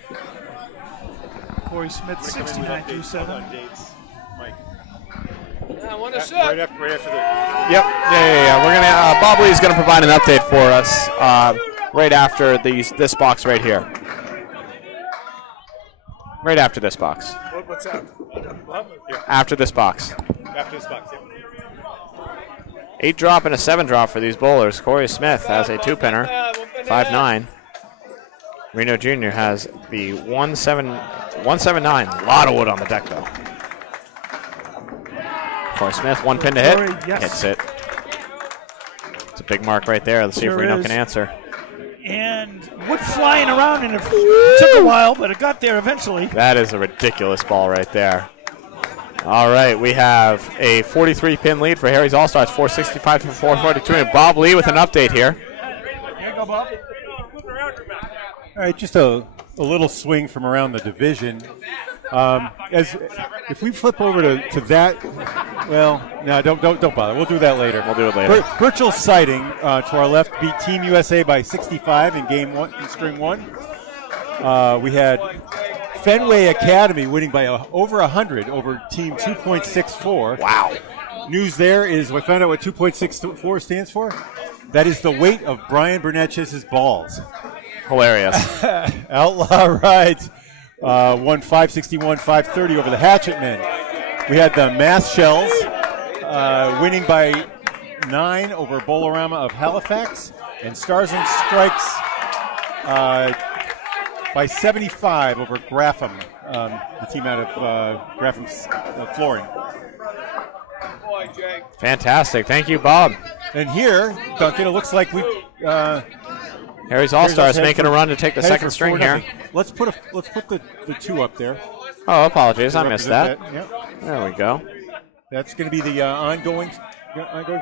Corey Smith, 69 through 7. Mike. I want to Right set. after the. Yep. Yeah. We're gonna. Bob Lee's gonna provide an update for us right after this box right here. Right after this box. What's that? After this box. After this box, yeah. 8 drop and a 7 drop for these bowlers. Corey Smith has a 2-pinner, 5-9. Reno Jr. has the 179. A lot of wood on the deck, though. Corey Smith, 1 pin to hit. Corey, yes. Hits it. It's a big mark right there. Let's see if Sure Reno is. can answer. And wood flying around, and it took a while, but it got there eventually. That is a ridiculous ball right there. All right, we have a 43-pin lead for Harry's All-Stars, 465 to 442. And Bob Lee with an update here. There you go, Bob. All right, just a little swing from around the division. If we flip over to that, well, no, don't bother. We'll do that later. We'll do it later. Virtual sighting to our left beat Team USA by 65 in game 1, in string 1. We had Fenway Academy winning by over 100 over Team 2.64. Wow. News there is, we found out what 2.64 stands for. That is the weight of Brian Bernetch's balls. Hilarious. Outlaw Rides won 561, 530 over the Hatchet Men. We had the Mass Shells winning by 9 over Bolorama of Halifax, and Stars and Strikes by 75 over Grapham, the team out of Grapham's flooring. Fantastic. Thank you, Bob. And here, Duncan, it looks like we. Harry's All-Stars making a run to take the second string here. Let's put the 2 up there. Oh, apologies. I missed that. Yep. There we go. That's going to be the ongoing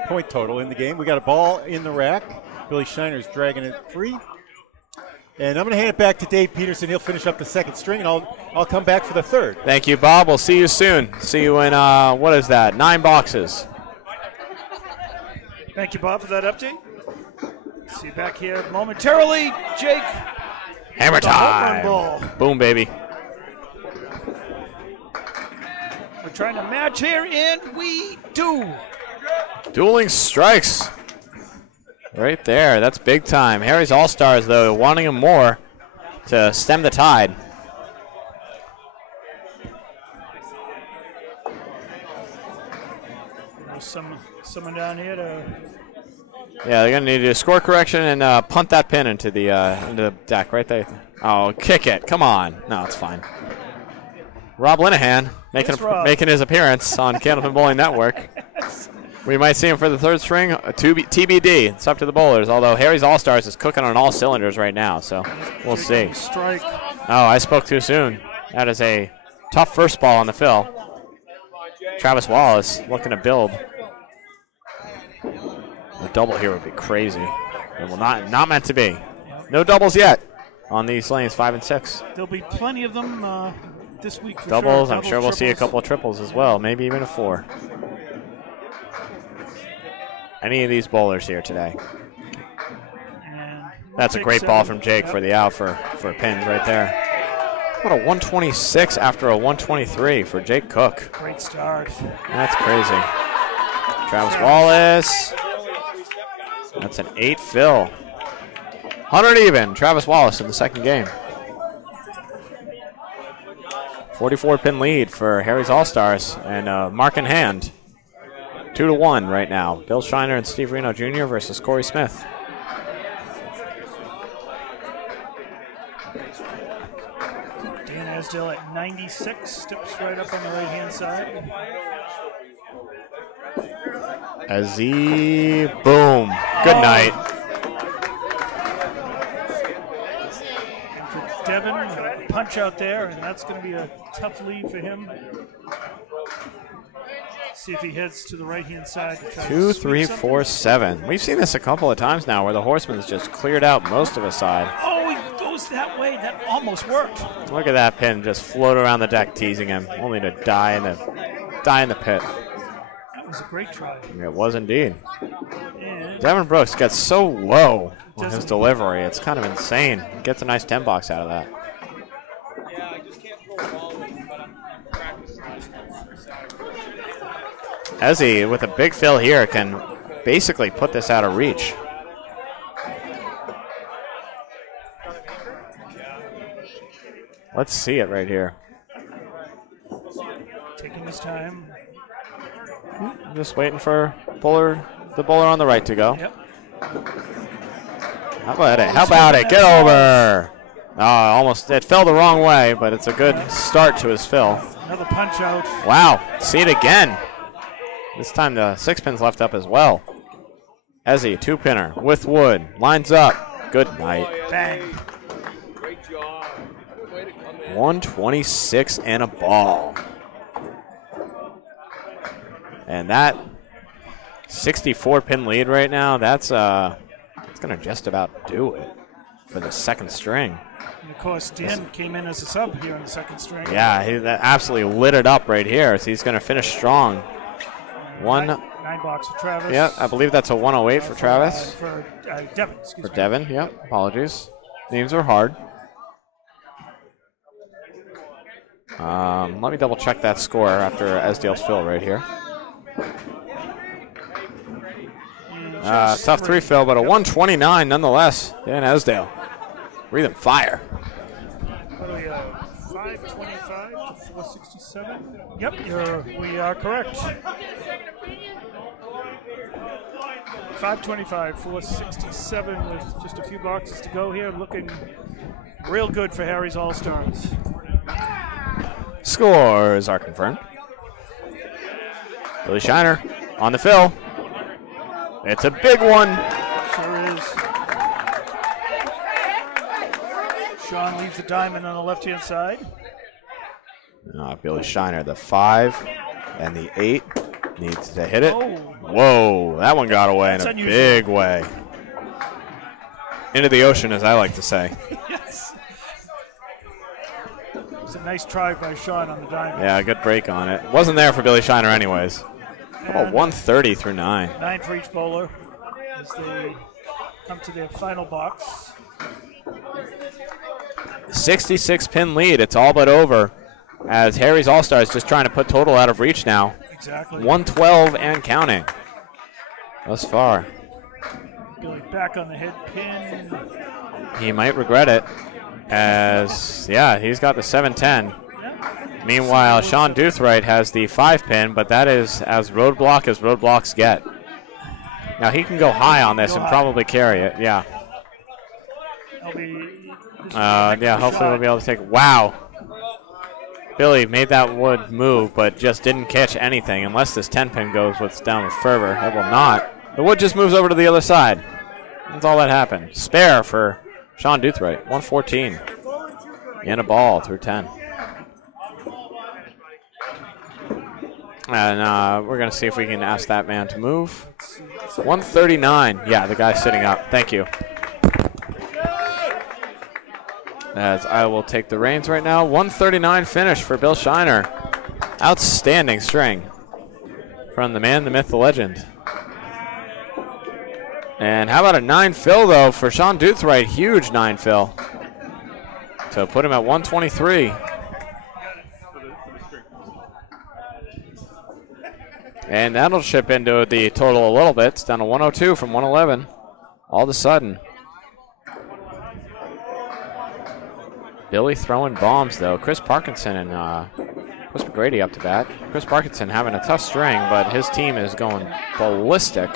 point total in the game. We got a ball in the rack. Billy Shiner's dragging it free. And I'm going to hand it back to Dave Peterson. He'll finish up the second string, and I'll come back for the third. Thank you, Bob. We'll see you soon. See you in, what is that, 9 boxes. Thank you, Bob, for that update. See you back here momentarily. Jake. Hammer the home run time. ball. Boom, baby. We're trying to match here, and we do. Dueling strikes. Right there. That's big time. Harry's All-Stars, though, wanting him more to stem the tide. There's someone down here to. Yeah, they're going to need a score correction and punt that pin into the deck right there. Oh, kick it. Come on. No, it's fine. Rob Linehan making his appearance on Candlepin Bowling Network. We might see him for the third string. TBD. It's up to the bowlers, although Harry's All-Stars is cooking on all cylinders right now, so we'll see. Strike. Oh, I spoke too soon. That is a tough first ball on the fill. Travis Wallace looking to build. A double here would be crazy. It will not meant to be. No doubles yet on these lanes 5 and 6. There'll be plenty of them this week for Doubles, sure. I'm sure we'll see a couple of triples as well, maybe even a 4. Any of these bowlers here today. That's a great ball from Jake for the out for pins right there. What a 126 after a 123 for Jake Cook. Great start. That's crazy. Travis Wallace. That's an 8 fill. 100 even. Travis Wallace in the second game. 44-pin lead for Harry's All-Stars and mark in hand. 2-1 right now. Bill Shiner and Steve Reno Jr. versus Corey Smith. Dan Asdale at 96, steps right up on the right-hand side. Azzy, boom. Good night. And for Devin, a punch out there, and that's going to be a tough lead for him. See if he heads to the right-hand side. To try 2, to 3, sweep 4, something. 7. We've seen this a couple of times now where the horseman's just cleared out most of his side. Oh, he goes that way. That almost worked. Look at that pin just float around the deck teasing him, only to die in the pit. That was a great try. It was indeed. And Devin Brooks gets so low on his Doesn't- delivery. It's kind of insane. Gets a nice 10 box out of that. Yeah, I just can't throw a ball with him, but I'm practicing. Ezzy, with a big fill here, can basically put this out of reach. Let's see it right here. taking his time. Just waiting for the bowler on the right to go. Yep. How about it? How about it? Get over. Almost. It fell the wrong way, but it's a good start to his fill. Another punch out. Wow. See it again. This time the 6-pin's left up as well. Ezzy, 2-pinner with wood. Lines up. Good night. Bang. Great job. Way to come in. 126 and a ball. And that 64-pin lead right now, that's going to just about do it for the second string. And of course, Dan came in as a sub here on the second string. Yeah, he absolutely lit it up right here. So he's going to finish strong. Nine box for Travis. Yeah, I believe that's a 108 for Travis. For Devin, excuse For me. Devin, yep. Apologies. Names are hard. Let me double check that score after Esdale's fill right here. Tough 3 fill, but a 129 nonetheless. Dan Esdale. Breathing fire. What are we, 525 to 467? Yep, we are correct. 525, 467 with just a few boxes to go here. Looking real good for Harry's All-Stars. Scores are confirmed. Billy Shiner on the fill. It's a big one. Sure is. Sean leaves the diamond on the left-hand side. Billy Shiner, the 5 and the 8 needs to hit it. Oh. Whoa, that one got away That's in a unusual. big way. Into the ocean, as I like to say. Yes. It's a nice try by Sean on the diamond. Yeah, good break on it. Wasn't there for Billy Shiner anyways. How about 130 through 9? 9 for each bowler as they come to their final box. 66-pin lead. It's all but over as Harry's All-Stars just trying to put total out of reach now. Exactly. 112 and counting thus far. Billy back on the head pin. He might regret it as, yeah, he's got the 710. Meanwhile, Sean Doothright has the 5-pin, but that is as roadblocks get. Now, he can go high on this and probably carry it, yeah. Yeah, hopefully we'll be able to take, wow. Billy made that wood move, but just didn't catch anything unless this 10-pin goes down with fervor. It will not. The wood just moves over to the other side. That's all that happened. Spare for Sean Doothright, 114. And a ball through 10. And we're going to see if we can ask that man to move. 139. Yeah, the guy's sitting up. Thank you. As I will take the reins right now. 139 finish for Bill Shiner. Outstanding string from the man, the myth, the legend. And how about a 9 fill, though, for Sean Doothright? Huge 9 fill. To put him at 123. And that'll chip into the total a little bit. It's down to 102 from 111. All of a sudden. Billy throwing bombs, though. Chris Parkinson and Chris McGrady up to bat. Chris Parkinson having a tough string, but his team is going ballistic.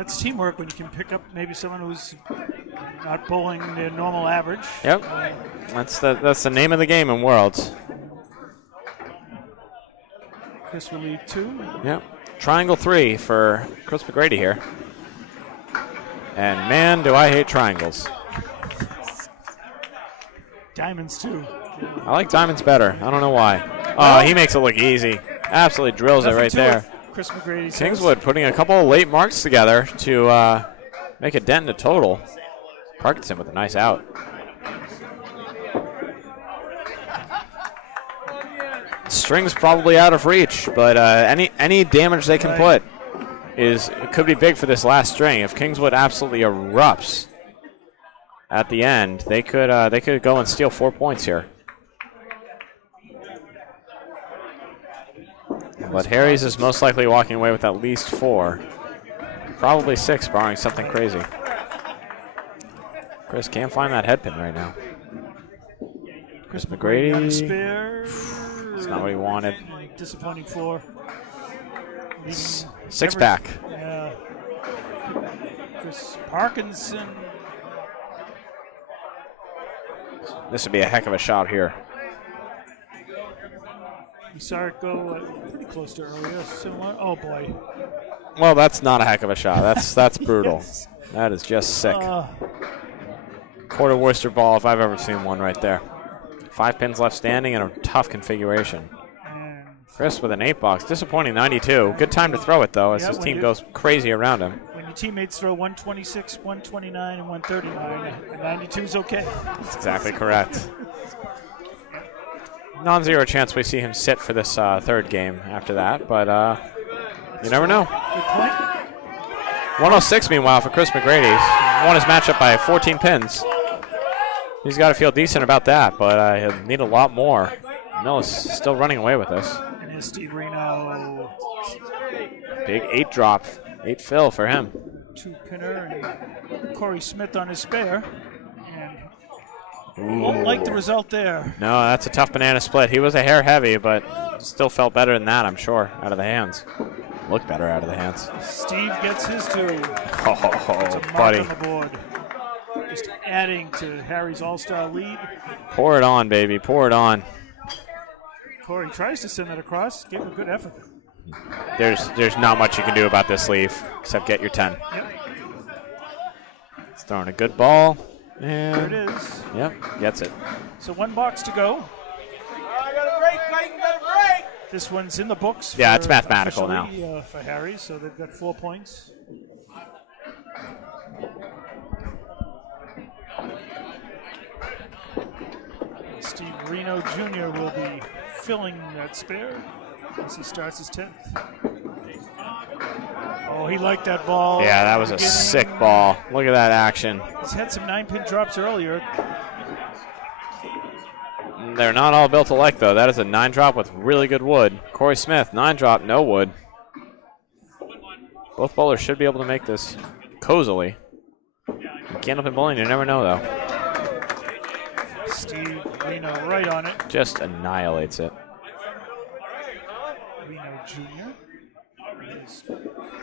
That's teamwork when you can pick up maybe someone who's not bowling their normal average. Yep. That's the name of the game in Worlds. Chris will lead 2. Yep. Triangle 3 for Chris McGrady here. And man, do I hate triangles. Diamonds too. I like diamonds better. I don't know why. Oh, he makes it look easy. Absolutely drills it right there. Chris McGrady. Kingswood putting a couple of late marks together to make a dent in the total. Parkinson with a nice out. String's probably out of reach, but any damage they can put could be big for this last string. If Kingswood absolutely erupts at the end, they could go and steal 4 points here. But Harry's is most likely walking away with at least 4. Probably 6, barring something crazy. Chris can't find that head pin right now. Chris McGrady. It's not what he wanted. Disappointing 4. 6-pack. Yeah. Chris Parkinson. This would be a heck of a shot here. We saw it go pretty close to earlier. Oh boy. Well, that's not a heck of a shot. That's brutal. Yes. That is just sick. Quarter Worcester ball if I've ever seen one right there. 5 pins left standing in a tough configuration. Chris with an 8-box. Disappointing 92. Good time to throw it, though, as his team goes crazy around him. When your teammates throw 126, 129, and 139, 92 is okay. That's exactly correct. Non-zero chance we see him sit for this third game after that, but you never know. Good point. 106, meanwhile, for Chris McGrady. He's won his matchup by 14 pins. He's got to feel decent about that, but he'll need a lot more. Millis still running away with this. And Steve Reno. Big 8 drop, 8 fill for him. 2-pinner and Corey Smith on his spare. And won't like the result there. No, that's a tough banana split. He was a hair heavy, but still felt better than that, I'm sure, out of the hands. Looked better out of the hands. Steve gets his 2. Oh, buddy. On the board. Just adding to Harry's all-star lead. Pour it on, baby. Pour it on. Corey tries to send that across. Give a good effort. There's not much you can do about this leave except get your 10. Yep. It's throwing a good ball. There it is. Yep, gets it. So 1 box to go. I got a break, Clayton, got a break! This one's in the books. Yeah, it's mathematical now. For Harry, so they've got 4 points. Steve Reno Jr. will be filling that spare as he starts his 10th. Oh, he liked that ball. Yeah, that was a sick ball. Look at that action. He's had some 9-pin drops earlier. They're not all built alike, though. That is a 9-drop with really good wood. Corey Smith, 9-drop, no wood. Both bowlers should be able to make this cozily. Candlepin bowling, you never know, though. Steve Reno right on it. Just annihilates it. Reno Jr.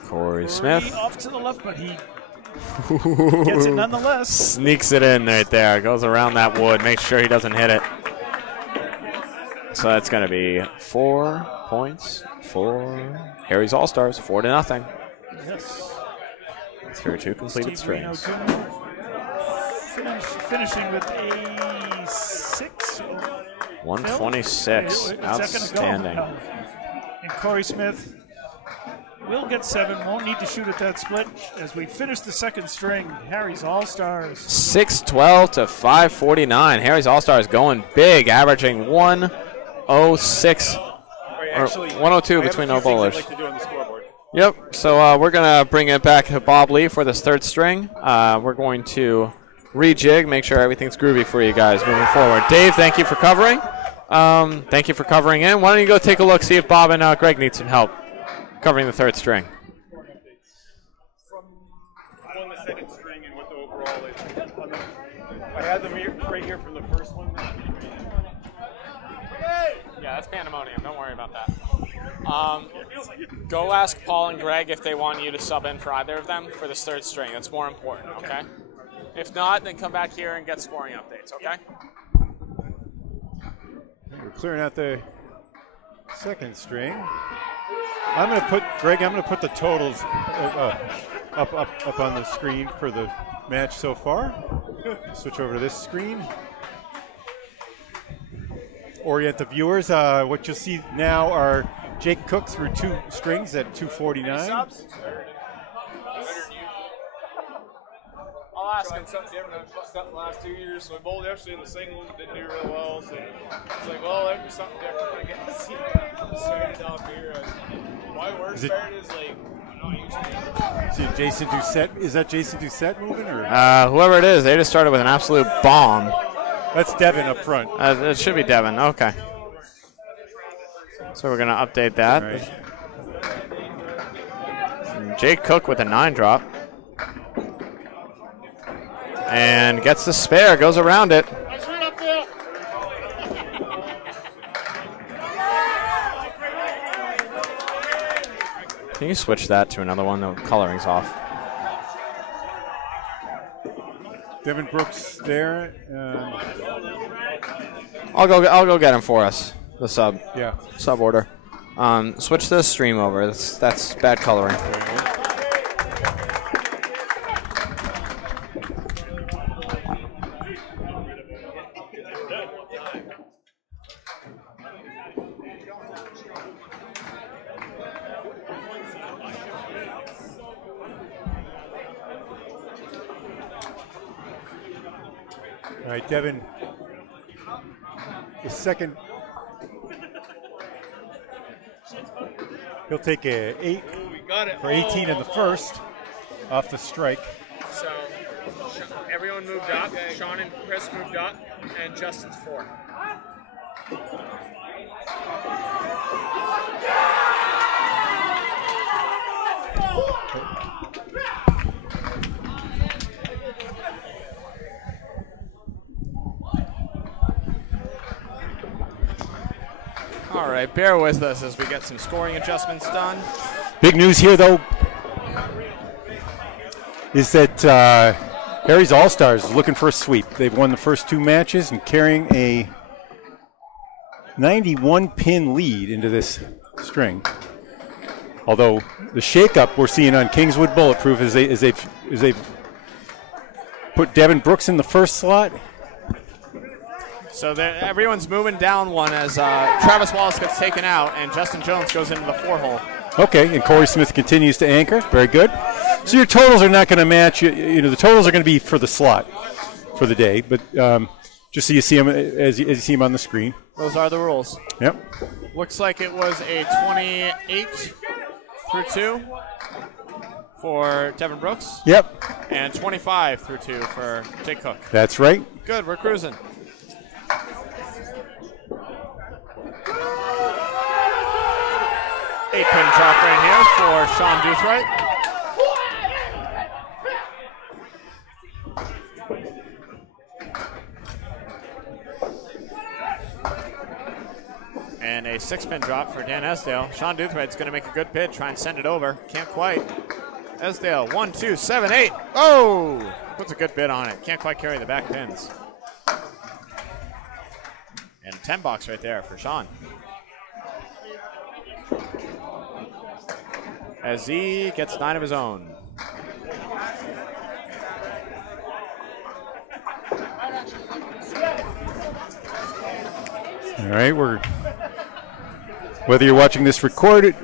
Corey Smith. Off to the left, but he gets it nonetheless. Sneaks it in right there. Goes around that wood. Makes sure he doesn't hit it. So that's going to be 4 points for Harry's All-Stars. 4-0. Yes. Through 2 completed strings. Finishing with a 6. 126. Outstanding. And Corey Smith will get 7. Won't need to shoot at that split as we finish the second string. Harry's All-Stars. 612 to 549. Harry's All-Stars going big, averaging 106 or 102 between no bowlers. I'd like to do on the scoreboard. Yep. So we're gonna bring it back to Bob Lee for this third string. We're going to rejig, make sure everything's groovy for you guys moving forward. Dave, thank you for covering. Thank you for covering in. Why don't you go take a look, see if Bob and Greg need some help covering the third string. On the second string and what the overall is. I had them right here from the first one. Yeah, that's pandemonium. Don't worry about that. Go ask Paul and Greg if they want you to sub in for either of them for this third string. That's more important, okay? If not, then come back here and get scoring updates, okay? We're clearing out the second string. I'm going to put, Greg, I'm going to put the totals up on the screen for the match so far. Switch over to this screen. Orient the viewers. What you'll see now are Jake Cook through 2 strings at 249. I'll ask him. Trying something different. I've fucked up the last 2 years, so we bowled yesterday in the singles and didn't do real well. So it's like, well, that'd be something different, I guess. Started off here. My worst part is like, I'm not used to it. See Jason Doucette. Is that Jason Doucette moving? Or? Whoever it is, they just started with an absolute bomb. That's Devin up front. It should be Devin. Okay. So we're going to update that. Right. Jake Cook with a 9 drop. And gets the spare, goes around it. Can you switch that to another one? The coloring's off. Devin Brooks there. I'll go get him for us. The sub. Yeah. Sub order. Switch the stream over. That's bad coloring. All right, Devin. The second. He'll take a 8 for 18 in the first off the strike. So everyone moved up. Sean and Chris moved up, and Justin's 4. All right, bear with us as we get some scoring adjustments done. Big news here, though, is that Harry's All-Stars is looking for a sweep. They've won the first 2 matches and carrying a 91-pin lead into this string. Although the shakeup we're seeing on Kingswood Bulletproof is they've put Devin Brooks in the first slot. So everyone's moving down one as Travis Wallace gets taken out and Justin Jones goes into the 4-hole. Okay, and Corey Smith continues to anchor. Very good. So your totals are not going to match. You know, the totals are going to be for the slot for the day, but just so you see them as you see them on the screen. Those are the rules. Yep. Looks like it was a 28 through 2 for Devin Brooks. Yep. And 25 through 2 for Jake Cook. That's right. Good, we're cruising. Eight-pin drop right here for Sean Duthright. And a 6-pin drop for Dan Esdale. Sean Duthwright's going to make a good pitch, try and send it over. Can't quite. Esdale, 1, 2, 7, 8. Oh! Puts a good bid on it. Can't quite carry the back pins. And a 10 box right there for Sean. As he gets 9 of his own. All right, whether you're watching this recorded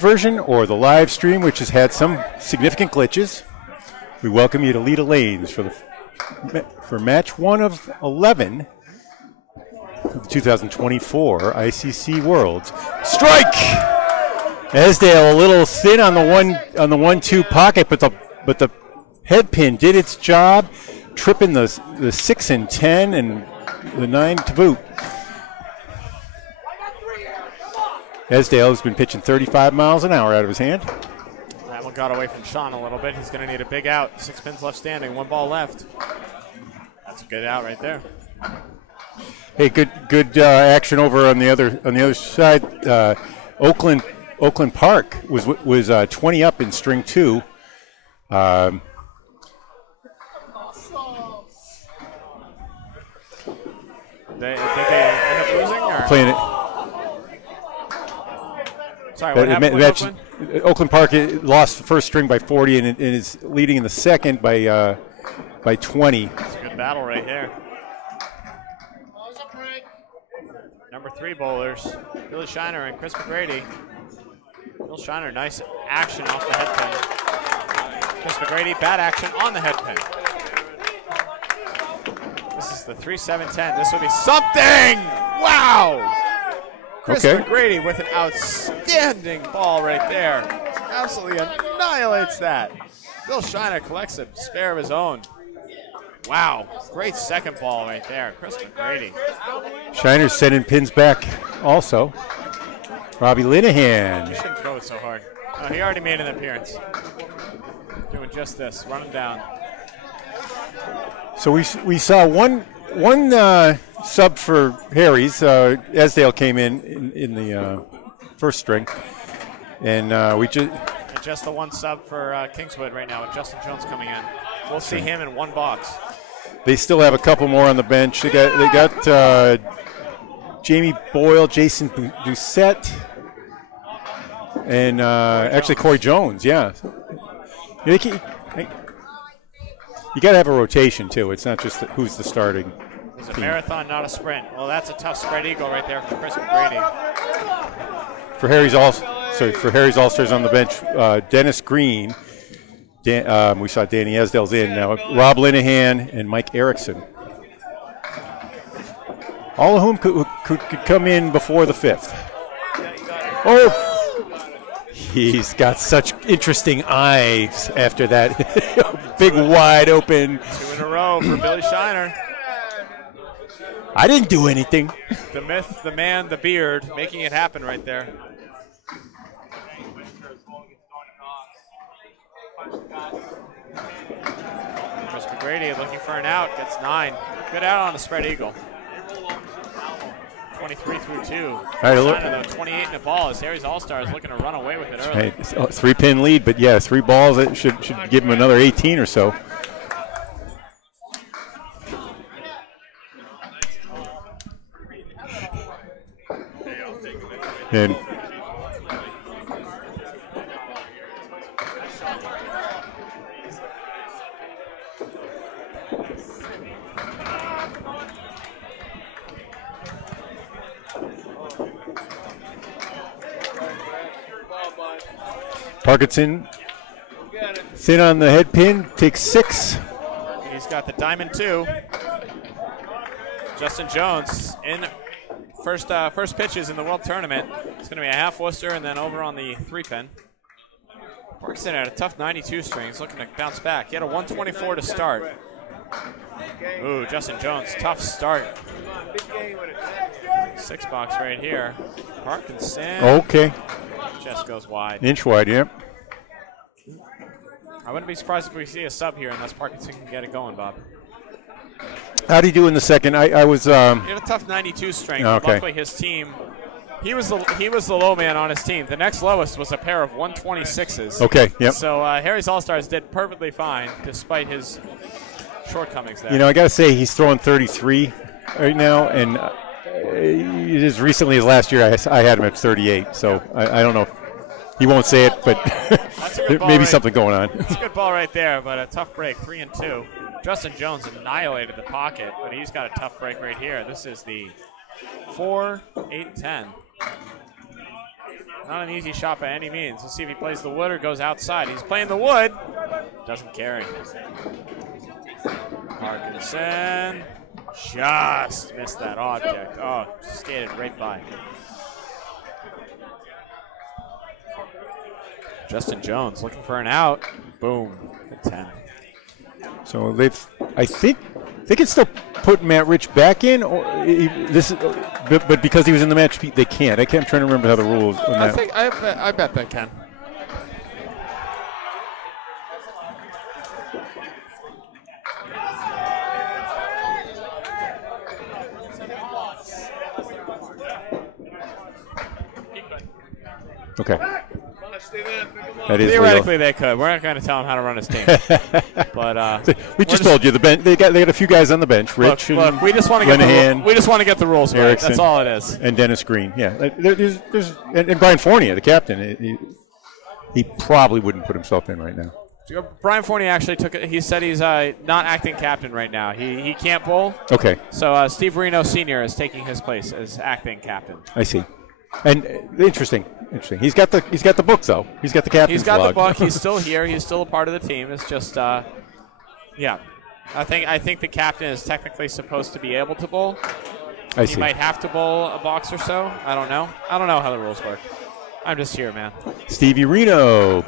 version or the live stream, which has had some significant glitches, we welcome you to Leda Lanes for match 1 of 11 of the 2024 ICC Worlds. Strike! Esdale a little thin on the 1-2 pocket, but the head pin did its job, tripping the 6 and 10 and the 9 to boot. Esdale has been pitching 35 miles an hour out of his hand. That one got away from Sean a little bit. He's going to need a big out. 6 pins left standing, 1 ball left. That's a good out right there. Hey, good action over on the other side. Oakland Oakland Park was 20 up in string 2. Did they end up losing? Or? Playing it. Sorry, what happened with Oakland? Oakland Park lost the first string by 40 and is leading in the second by 20. It's a good battle right here. Number 3 bowlers, Billy Shiner and Chris McGrady. Bill Shiner, nice action off the head pin. Chris McGrady, bad action on the head pin. This is the 3-7-10. This will be something! Wow! Chris McGrady with an outstanding ball right there. Absolutely annihilates that. Bill Shiner collects a spare of his own. Wow, great second ball right there. Chris McGrady. Shiner's sending pins back also. Robbie Linehan. He shouldn't throw it so hard. No, he already made an appearance. Doing just this, running down. So we saw one sub for Harry's. Esdale came in the first string, and we just the one sub for Kingswood right now with Justin Jones coming in. We'll see him in one box. They still have a couple more on the bench. They got Jamie Boyle, Jason Doucette, and actually Corey Jones. Yeah, you got to have a rotation too. It's not just who's the starting. It's a marathon, not a sprint. Well, that's a tough spread eagle right there for Chris McGrady. For Harry's All-Stars on the bench, Dennis Green. We saw Danny Esdale's in now. Rob Linehan and Mike Erickson. All of whom could come in before the 5th. Oh! He's got such interesting eyes after that. Big, wide open. 2 in a row for Billy Shiner. I didn't do anything. The myth, the man, the beard, making it happen right there. Chris McGrady looking for an out, gets 9. Good out on the spread eagle. 23 through 2. All right, look. Though, 28 in the ball as Harry's All-Stars looking to run away with it early. Right. 3-pin lead, but yeah, 3 balls that should give him another 18 or so. And Parkinson thin on the head pin, takes 6. He's got the diamond 2. Justin Jones in first pitches in the World Tournament. It's going to be a half Worcester and then over on the 3-pin. Parkinson had a tough 92 string. He's looking to bounce back. He had a 124 to start. Ooh, Justin Jones, tough start. 6 box right here. Parkinson. Okay. Just goes wide. Inch wide, yep. I wouldn't be surprised if we see a sub here unless Parkinson can get it going, Bob. How'd he do in the second? I was. He had a tough 92 strength. Okay. Luckily, his team. He was the low man on his team. The next lowest was a pair of 126s. Okay. Yep. So Harry's All-Stars did perfectly fine despite his shortcomings there. You know, I got to say he's throwing 33 right now, and as recently as last year, I had him at 38. So I don't know. If he won't say it, but there may be something going on. It's a good ball right there, but a tough break, 3 and 2. Justin Jones annihilated the pocket, but he's got a tough break right here. This is the 4-8-10. Not an easy shot by any means. Let's see if he plays the wood or goes outside. He's playing the wood. Doesn't carry. Parkinson just missed that object. Oh, skated right by. Justin Jones looking for an out. Boom. Good 10. So I think they can still put Matt Rich back in, or but because he was in the match, they can't. I'm trying to remember how the rules. I bet they can. Okay. That is Theoretically, they could. We're not going to tell them how to run his team. But we just told you the bench. They got a few guys on the bench. Rich and we just want to get the rules right. That's all it is. And Dennis Green. Yeah. And Brian Fournier, the captain. He probably wouldn't put himself in right now. Brian Fournier actually took it. He said he's not acting captain right now. He can't bowl. Okay. So Steve Reno Sr. is taking his place as acting captain. I see. And interesting. He's got the book though. He's got the captain's He's got log. the book. He's still here. He's still a part of the team. It's just, yeah. I think the captain is technically supposed to be able to bowl. I see. He might have to bowl a box or so. I don't know. I don't know how the rules work. I'm just here, man. Stevie Reno.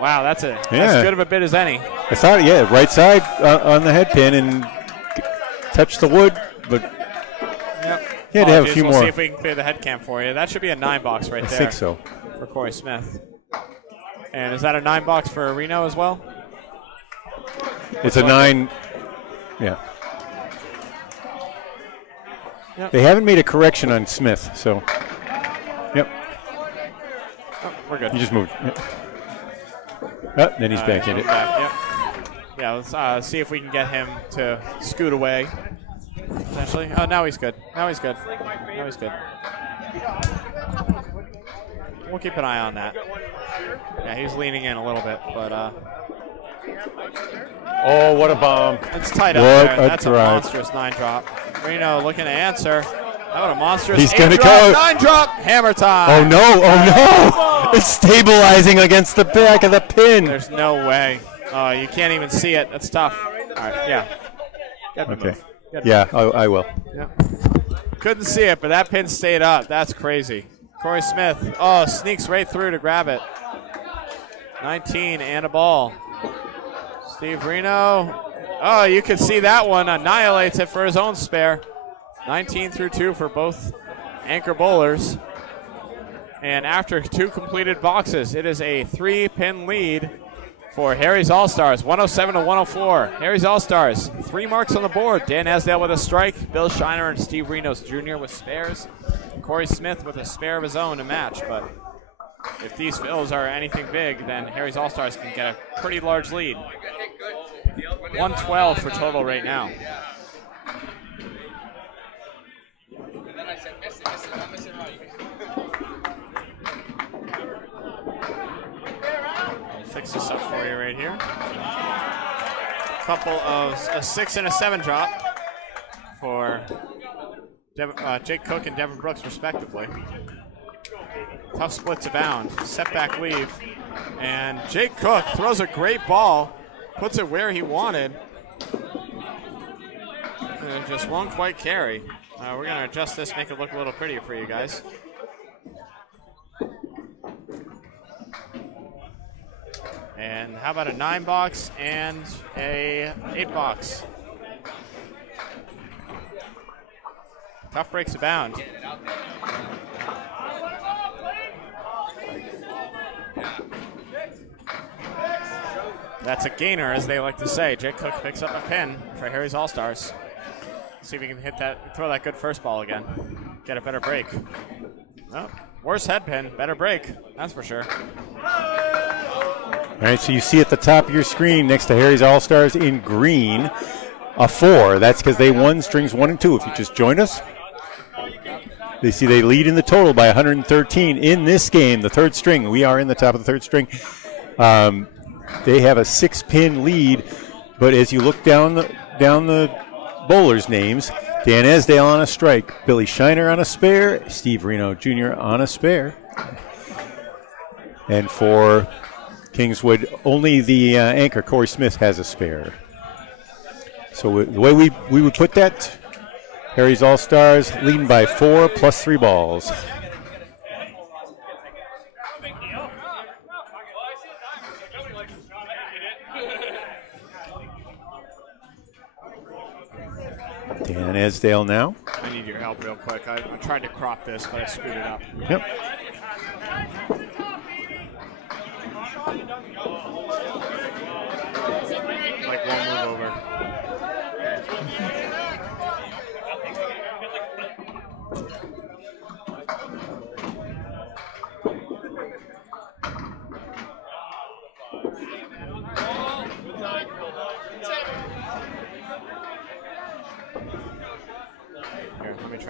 Wow, that's as good of a bid as any. I thought, right side on the head pin and touch the wood, but he had to have a few more. We'll see if we can clear the head cam for you. That should be a 9-box right there. I think so. For Corey Smith. And is that a 9-box for Reno as well? It's a 9. Yeah. Yep. They haven't made a correction on Smith, so. Yep. Oh, we're good. You just moved. Yep. Oh, then he's back in it. Yep. Yeah, let's see if we can get him to scoot away. Essentially. Oh, now he's good. Now he's good. We'll keep an eye on that. Yeah, he's leaning in a little bit, but oh, what a bomb. It's tight up there. That's a monstrous 9-drop. Reno looking to answer. How about a monstrous 8-drop, 9-drop, hammer time. Oh, no. It's stabilizing against the back of the pin. There's no way. Oh, you can't even see it. That's tough. All right, yeah. Okay. Yeah, I will. Yeah. Couldn't see it, but that pin stayed up. That's crazy. Corey Smith, sneaks right through to grab it. 19 and a ball. Steve Reno. Oh, you can see that one annihilates it for his own spare. 19 through 2 for both anchor bowlers. And after 2 completed boxes, it is a 3-pin lead for Harry's All-Stars, 107 to 104. Harry's All-Stars, 3 marks on the board. Dan Esdale with a strike, Bill Shiner and Steve Renos Jr. with spares. Corey Smith with a spare of his own to match. But if these fills are anything big, then Harry's All-Stars can get a pretty large lead. 112 for total right now. I'll fix this up for you right here. Couple of a 6 and a 7 drop for Jake Cook and Devin Brooks respectively. Tough split to bound, setback leave, and Jake Cook throws a great ball, puts it where he wanted, and just won't quite carry. We're going to adjust this, make it look a little prettier for you guys. And how about a 9-box and a 8-box? Tough breaks abound. That's a gainer, as they like to say. Jake Cook picks up a pin for Harry's All-Stars. See if we can throw that good first ball again. Get a better break. Oh, worse head pin, better break. That's for sure. All right, so you see at the top of your screen next to Harry's All-Stars in green, a 4. That's because they won strings 1 and 2. If you just joined us, they see they lead in the total by 113 in this game, the 3rd string. We are in the top of the 3rd string. They have a 6-pin lead, but as you look down the bowlers' names, Dan Esdale on a strike, Billy Shiner on a spare, Steve Reno Jr. on a spare. And for Kingswood, only the anchor, Corey Smith, has a spare. So the way we would put that, Harry's All-Stars leading by 4 plus 3 balls. Dan Esdale now. I need your help real quick. I tried to crop this, but I screwed it up. Yep. Like one move over.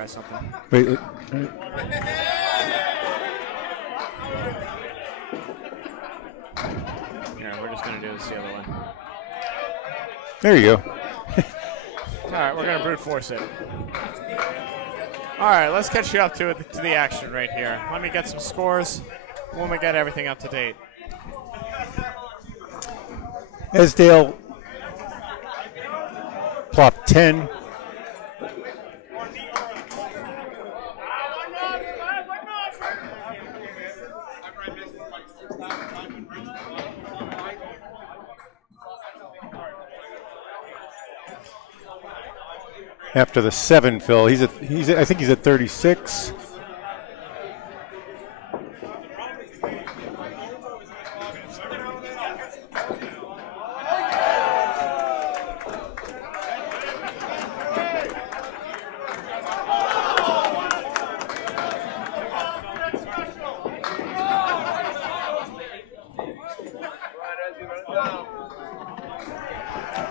something. Wait. Here, we're just going to do this the other way. There you go. All right, we're going to brute force it. All right, let's catch you up to the action right here. Let me get some scores when we get everything up to date. Esdale plop 10. After the 7, Phil, I think he's at 36.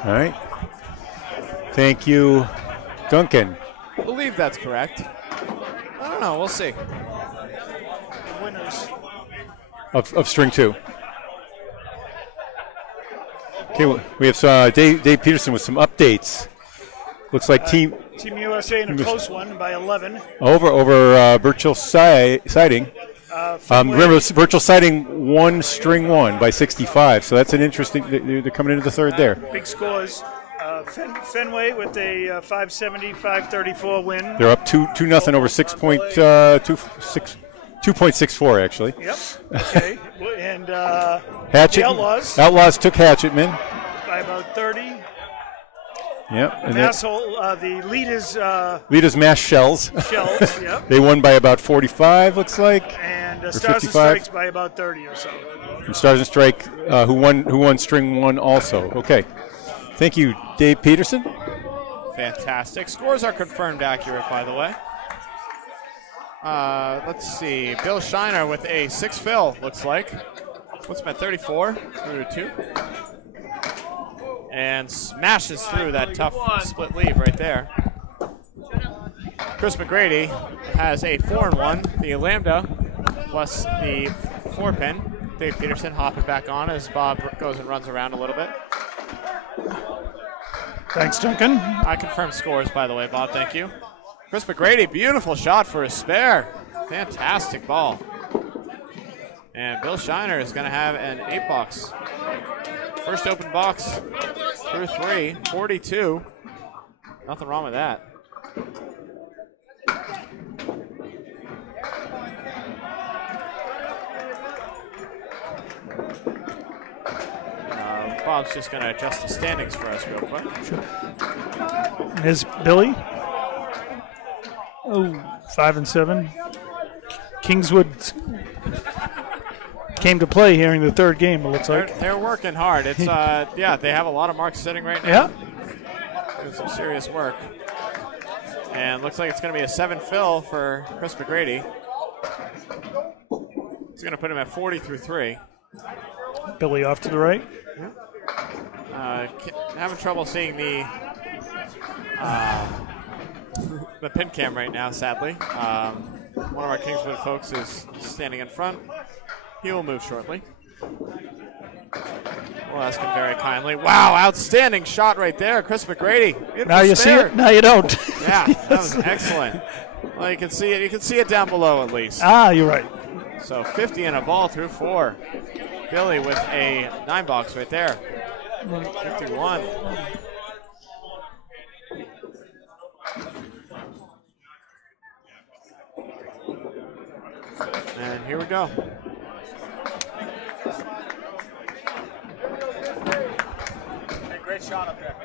All right. Thank you, Duncan. I believe that's correct. I don't know. We'll see. Winners. Of string 2. Okay, we have Dave Peterson with some updates. Looks like Team USA in a close one by 11. over Birchall Siding. Remember, Birchall Siding won string 1 by 65, so that's an interesting. They're coming into the third there. Big scores. Fenway with a 570-534 win. They're up 2-0 over 2.64 actually. Yep. Okay. And Hatchet, the Outlaws took Hatchetman by about 30. Yep. And the Leda's Mash Shells. Yep. They won by about 45, looks like. And Stars 55. and Strikes by about 30 or so. And Stars and Strike, who won string 1 also. Okay. Thank you, Dave Peterson. Fantastic. Scores are confirmed accurate, by the way. Let's see. Bill Shiner with a 6 fill, looks like. What's my 34 through 2? And smashes through that tough split leave right there. Chris McGrady has a 4-1. The Lambda plus the 4-pin. Dave Peterson hopping back on as Bob goes and runs around a little bit. Thanks, Duncan. I confirmed scores, by the way, Bob. Thank you. Chris McGrady, beautiful shot for a spare. Fantastic ball. And Bill Shiner is going to have an 8-box. First open box through 3, 42. Nothing wrong with that. Bob's just going to adjust the standings for us real quick. Sure. Here's Billy. 5-7. Kingswood came to play here in the third game, it looks like. They're working hard. It's yeah, they have a lot of marks sitting right now. Yeah. Doing some serious work. And looks like it's going to be a 7 fill for Chris McGrady. It's going to put him at 40 through 3. Billy off to the right. Having trouble seeing the pin cam right now, sadly. One of our Kingswood folks is standing in front. He will move shortly. We'll ask him very kindly. Wow, outstanding shot right there, Chris McGrady. Beautiful now you spare. see it, now you don't. Yeah, that was excellent. Well, you can see it. You can see it down below at least. You're right. So 50 and a ball through 4. Billy with a 9-box right there. 51. And here we go. Hey, great shot up there.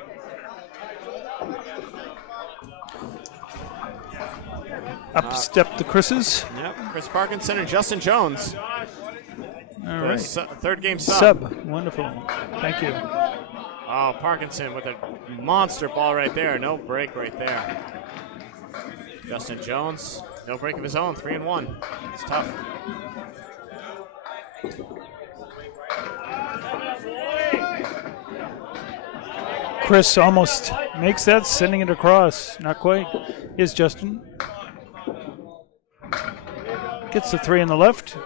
Up step the Chris's. Yep, Chris Parkinson and Justin Jones. All right. Third game sub. Wonderful. Thank you. Oh, Parkinson with a monster ball right there. No break right there. Justin Jones, no break of his own. 3-1. It's tough. Chris almost makes that, sending it across. Not quite. Here's Justin. Gets the 3 on the left.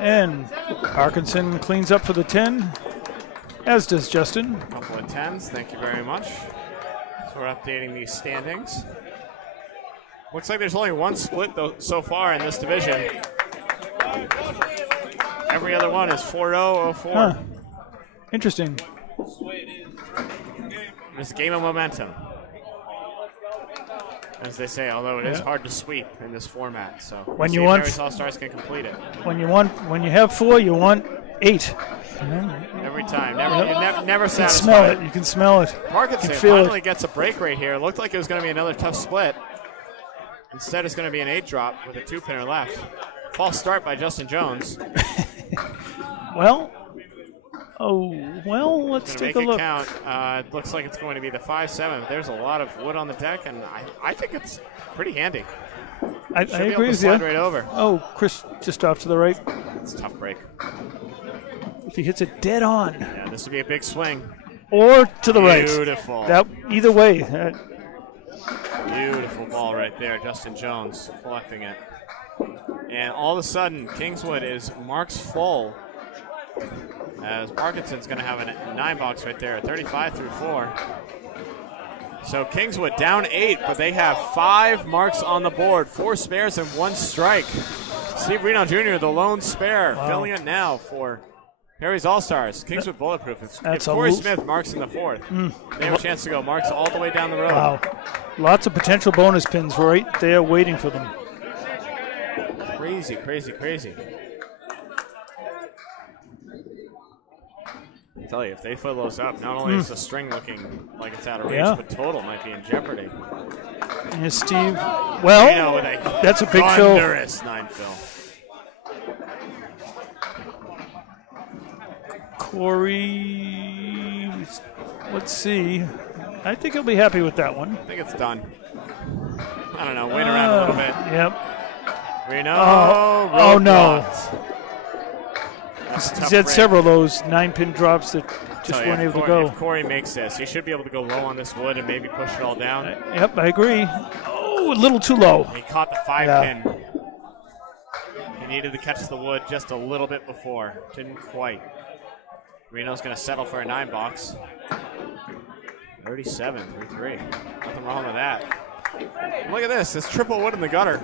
And Parkinson cleans up for the 10, as does Justin. A couple of 10s, thank you very much. So we're updating these standings. Looks like there's only one split though so far in this division. Every other one is 4-0, 0-4. Huh. Interesting. It's a game of momentum, as they say. Although it is hard to sweep in this format, so when you want, Harry's All-Stars can complete it. When you have 4, you want 8. Every time, never satisfied. You can smell it. You can smell it. Parkinson finally gets a break right here. It looked like it was going to be another tough split. Instead, it's going to be an 8 drop with a 2-pinner left. False start by Justin Jones. Let's take a look. Count. It looks like it's going to be the 5-7. There's a lot of wood on the deck, and I think it's pretty handy. I agree with you. Right over. Oh, Chris just off to the right. It's a tough break. If he hits it dead on. Yeah, this would be a big swing. Or to the right. Beautiful. Either way. Beautiful ball right there. Justin Jones collecting it. And all of a sudden, Kingswood is marks full, as Parkinson's going to have a 9-box right there, 35 through 4. So Kingswood down 8, but they have 5 marks on the board, 4 spares and 1 strike. Steve Reno Jr., the lone spare, filling it now for Harry's All-Stars. Kingswood Bulletproof. If Corey Smith marks in the 4th, they have a chance to go marks all the way down the road. Wow. Lots of potential bonus pins right there waiting for them. Crazy, crazy, crazy. I tell you, if they fill those up, not only is the string looking like it's out of range, but total might be in jeopardy. And Steve, well, that's a big fill. Thunderous 9 fill. Corey, let's see. I think he'll be happy with that one. I think it's done. I don't know, wait around a little bit. Yep. Reno, oh no. He's had several of those 9-pin drops that just weren't able to go. If Corey makes this, he should be able to go low on this wood and maybe push it all down. Yep, I agree. Oh, a little too low. He caught the 5-pin. He needed to catch the wood just a little bit before. Didn't quite. Reno's going to settle for a 9-box. 37, 3-3. Nothing wrong with that. Look at this. It's triple wood in the gutter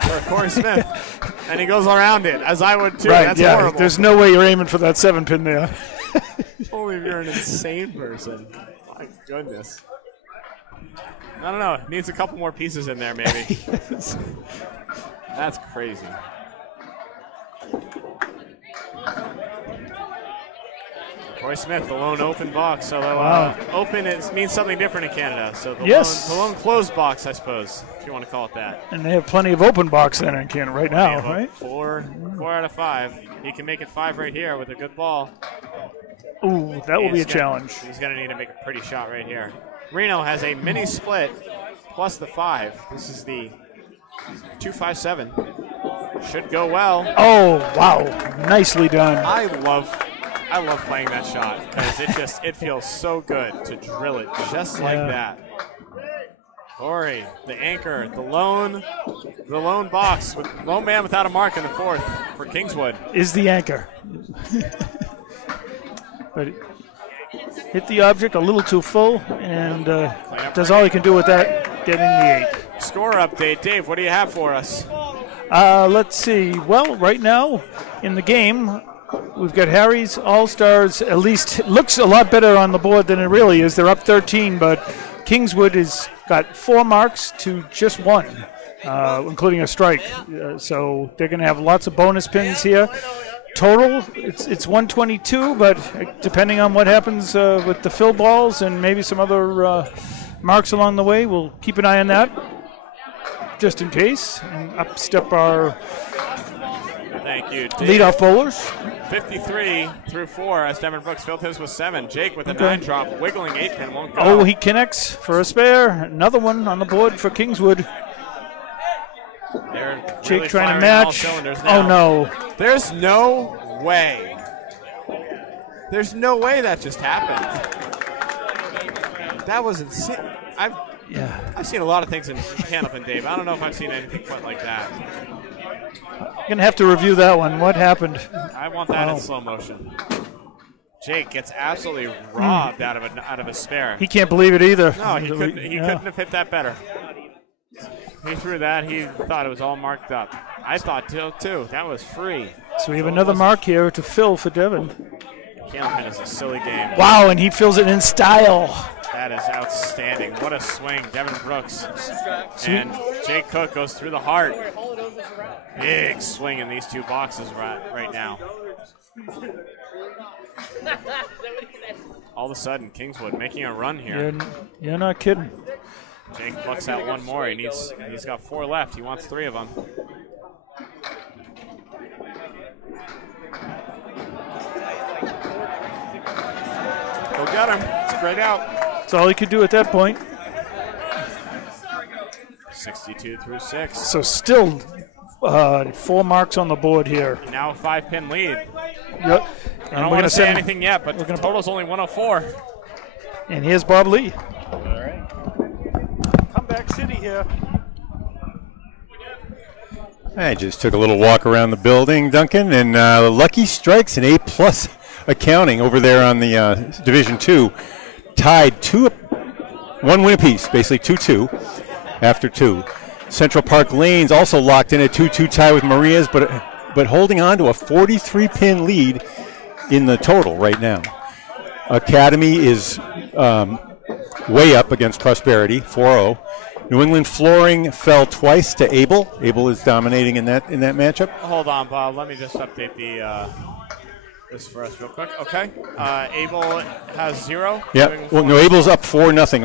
for Corey Smith. And he goes around it, as I would too. Right, That's horrible. There's no way you're aiming for that 7-pin there. Only if you're an insane person. My goodness. I don't know. It needs a couple more pieces in there, maybe. That's crazy. Corey Smith, the lone open box. Although open means something different in Canada. So the lone closed box, I suppose, if you want to call it that. And they have plenty of open box there in Canada right now, right? 4 out of 5. He can make it 5 right here with a good ball. Ooh, that will be a challenge. He's going to need to make a pretty shot right here. Reno has a mini split plus the 5. This is the 2-5-7. Should go well. Oh, wow. Nicely done. I love playing that shot because it feels so good to drill it just like that. Corey, the anchor, the lone box, lone man without a mark in the 4th for Kingswood. Is the anchor. But hit the object a little too full, and does all he can do with that, getting the 8. Score update. Dave, what do you have for us? Let's see. Well, right now in the game, we've got Harry's All-Stars. At least looks a lot better on the board than it really is. They're up 13, but Kingswood has got 4 marks to just 1, including a strike. So they're going to have lots of bonus pins here. Total, it's 122, but depending on what happens with the fill balls and maybe some other marks along the way, we'll keep an eye on that just in case. And up step our Thank you, leadoff bowlers. 53 through 4 as Devin Brooks filled his with 7. Jake with a 9 drop, wiggling 8-pin, won't go. Oh, he connects for a spare. Another one on the board for Kingswood. Jake really trying to match. Oh, no. There's no way. There's no way that just happened. That was insane. I've seen a lot of things in Candlepin, Dave. I don't know if I've seen anything quite like that. I'm going to have to review that one. What happened? I want that in slow motion. Jake gets absolutely robbed out of a spare. He can't believe it either. No, he couldn't have hit that better. He threw that. He thought it was all marked up. I thought too. That was free. So we have another mark here to fill for Devin. Candlepin is a silly game. Wow, and he fills it in style. That is outstanding. What a swing, Devin Brooks. And Jake Cook goes through the heart. Big swing in these two boxes right now. All of a sudden, Kingswood making a run here. You're not kidding. Jake plucks out one more. He's got 4 left. He wants 3 of them. Go get him. It's a great out. That's all he could do at that point. 62 through 6. So still 4 marks on the board here. Now a 5-pin lead. Yep. I don't want to say anything yet, but the total's only 104. And here's Bob Lee. All right. Comeback City here. I just took a little walk around the building, Duncan, and Lucky Strikes an A+ accounting over there on the Division 2. Tied 1 win apiece, basically 2-2 after 2. Central Park Lanes also locked in a 2-2 tie with Maria's, but holding on to a 43-pin lead in the total right now. Academy is way up against Prosperity, 4-0. New England Flooring fell twice to Able. Able is dominating in that matchup. Hold on, Bob. Let me just update this for us real quick. Okay. Able has 0. Yeah. Well, no, Able's up 4-0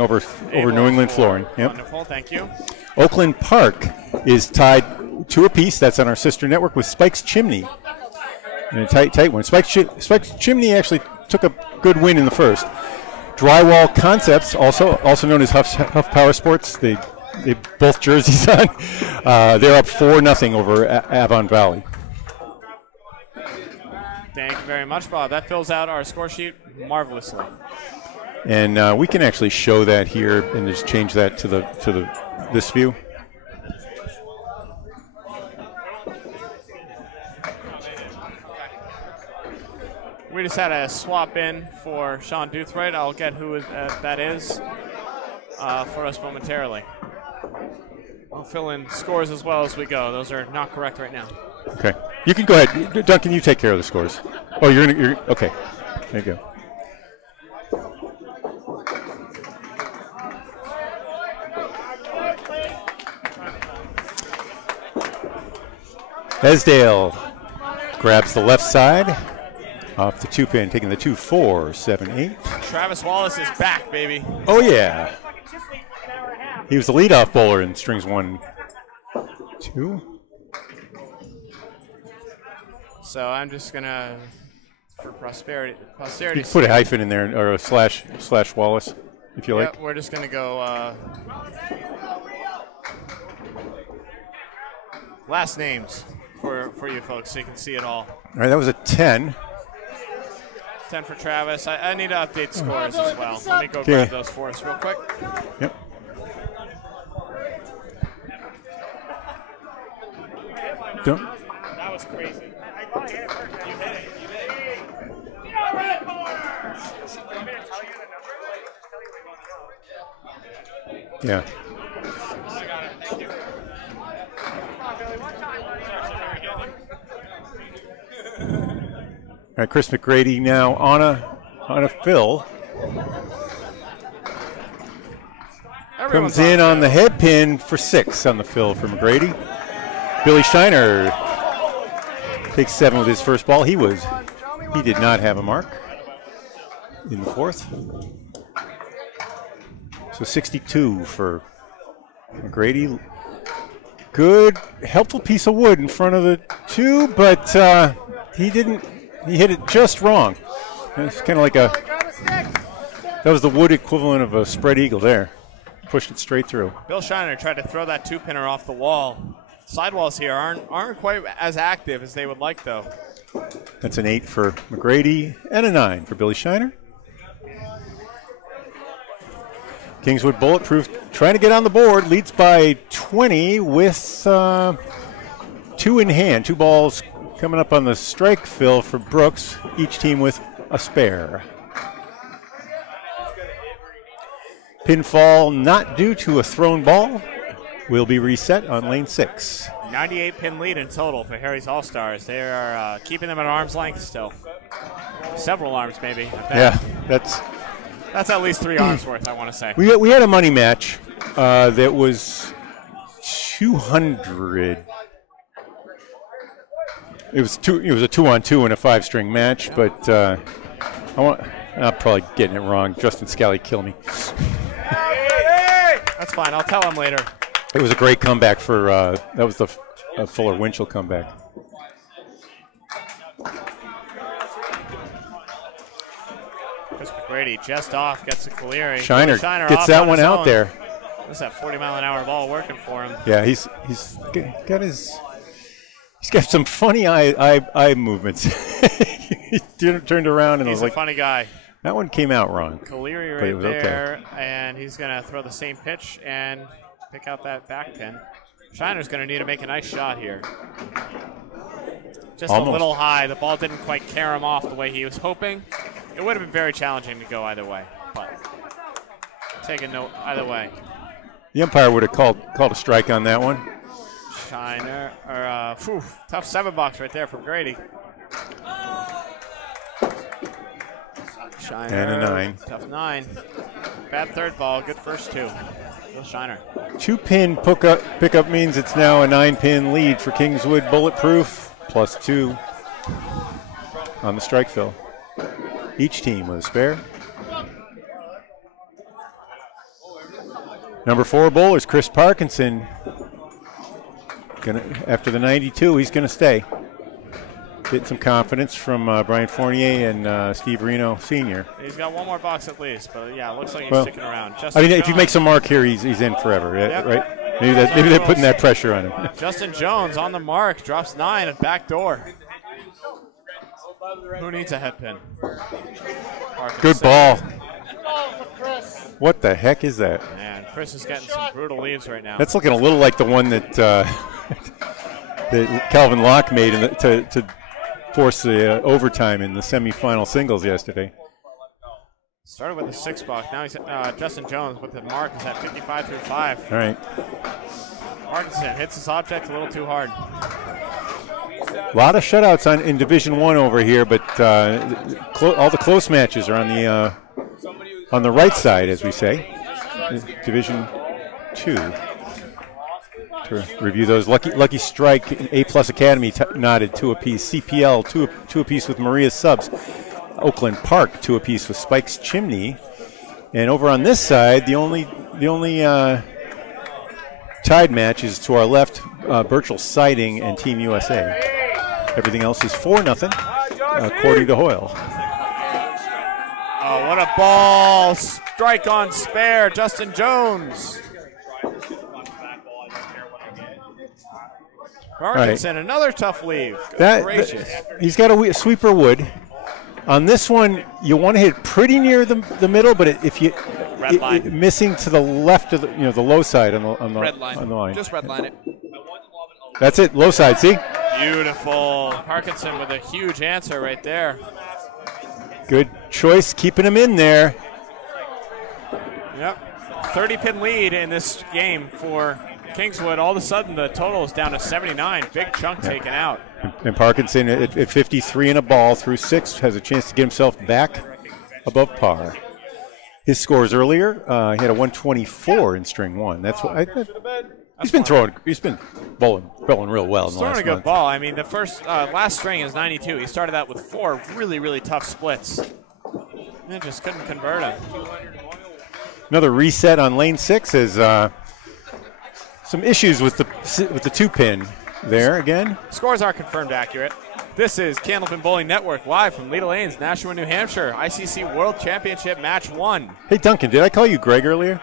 over New England Flooring. Yep. Wonderful. Thank you. Oakland Park is tied 2 apiece. That's on our sister network with Spike's Chimney. And a tight one. Spike's Chimney actually took a good win in the first. Drywall Concepts, also known as Huff Power Sports, they both jerseys on. They're up 4-0 over Avon Valley. Thank you very much, Bob. That fills out our score sheet marvelously. And we can actually show that here and just change that to this view. We just had a swap in for Sean Duthright. I'll get who that is for us momentarily. We'll fill in scores as well as we go. Those are not correct right now. Okay. You can go ahead. Duncan, you take care of the scores. Oh, you're okay. There you go. Esdale grabs the left side. Off the 2-pin, taking the 2-4, 7-8. Travis Wallace is back, baby. Oh, yeah. He was the leadoff bowler in strings 1, 2. So I'm just going to, for posterity. You can put a hyphen in there, or a slash Wallace, if you like. We're just going to go last names for you folks so you can see it all. All right, that was a 10. 10 for Travis. I need to update scores as well. Let me go grab those for us real quick. Yep. That was crazy. Yeah. All right, Chris McGrady now on a fill. Comes in on the head pin for 6 on the fill for McGrady. Billy Shiner takes 7 with his first ball. He did not have a mark in the 4th. So 62 for McGrady. Good, helpful piece of wood in front of the 2, but he hit it just wrong. It's kind of like that was the wood equivalent of a spread eagle there. Pushed it straight through. Bill Shiner tried to throw that 2-pinner off the wall. Sidewalls here aren't quite as active as they would like, though. That's an 8 for McGrady and a 9 for Billy Shiner. Kingswood Bulletproof trying to get on the board, leads by 20 with 2 in hand. 2 balls coming up on the strike fill for Brooks, each team with a spare. Pinfall not due to a thrown ball will be reset on lane 6. 98 pin lead in total for Harry's All-Stars. They are keeping them at arm's length still. Several arms, maybe. Yeah, that's at least 3 arms worth, I want to say. We had a money match that was 200. It was a 2-on-2 in a 5-string match, but I'm probably getting it wrong. Justin Scally kill me. That's fine. I'll tell him later. It was a great comeback for that was the Fuller Winchell comeback. Chris McGrady just off, gets a Cagliari. Shiner gets that one out there. What's that 40-mile-an-hour ball working for him? Yeah, he's got some funny eye movements. He turned around and he's was like, a funny guy. That one came out wrong. Cagliari right there, and he's going to throw the same pitch and pick out that back pin. Shiner's going to need to make a nice shot here. Just Almost. A little high. The ball didn't quite carry him off the way he was hoping. It would have been very challenging to go either way, but take a note either way. The umpire would have called a strike on that one. Shiner, tough 7-box right there from Grady. Shiner, and a 9. Tough 9. Bad third ball, good first 2. Still Shiner. 2-pin pickup means it's now a 9-pin lead for Kingswood Bulletproof, +2 on the strike fill. Each team with a spare. Number 4 bowler is Chris Parkinson. After the 92, he's going to stay. Getting some confidence from Brian Fournier and Steve Reno Sr. He's got 1 more box at least, but yeah, it looks like he's sticking around. Justin Jones, if he makes a mark here, he's in forever, yep. Right? Maybe they're putting that pressure on him. Justin Jones on the mark, drops 9 at back door. Who needs a head pin? Good ball. What the heck is that? Man, Chris is getting some brutal leaves right now. That's looking a little like the one that that Calvin Locke made to force the overtime in the semifinal singles yesterday. Started with a 6-box. Now he's Justin Jones with the mark is at 55 through 5. All right. Parkinson hits his object a little too hard. A lot of shutouts in Division 1 over here, but all the close matches are on the right side, as we say. Division 2. To review those, Lucky Strike, A+ Academy nodded 2 apiece. CPL 2 apiece with Maria's Subs. Oakland Park 2 apiece with Spike's Chimney. And over on this side, the only tied match is to our left, Birchall Siding and Team USA. Everything else is 4-0, according to Hoyle. Oh, what a ball! Strike on spare, Justin Jones. Parkinson, right. Another tough leave. Gracious. He's got a sweeper wood. On this one, you want to hit pretty near the middle, but if you missing to the left of the low side on the red line. On the line. Just red line it. That's it, low side. See? Beautiful. Parkinson with a huge answer right there. Good choice, keeping him in there. Yep. 30-pin lead in this game for Kingswood. All of a sudden, the total is down to 79. Big chunk taken out. And Parkinson at 53 and a ball through 6 has a chance to get himself back above par. His scores earlier, he had a 124 in string 1. That's what he's been throwing. He's been bowling real well in the last month. Throwing a good ball. I mean, the first last string is 92. He started out with 4 really, really tough splits. And just couldn't convert him. Another reset on lane 6 is some issues with the 2-pin there again. Scores are confirmed accurate. This is Candlepin Bowling Network live from Leda Lanes, Nashua, New Hampshire. ICC World Championship Match 1. Hey Duncan, did I call you Greg earlier?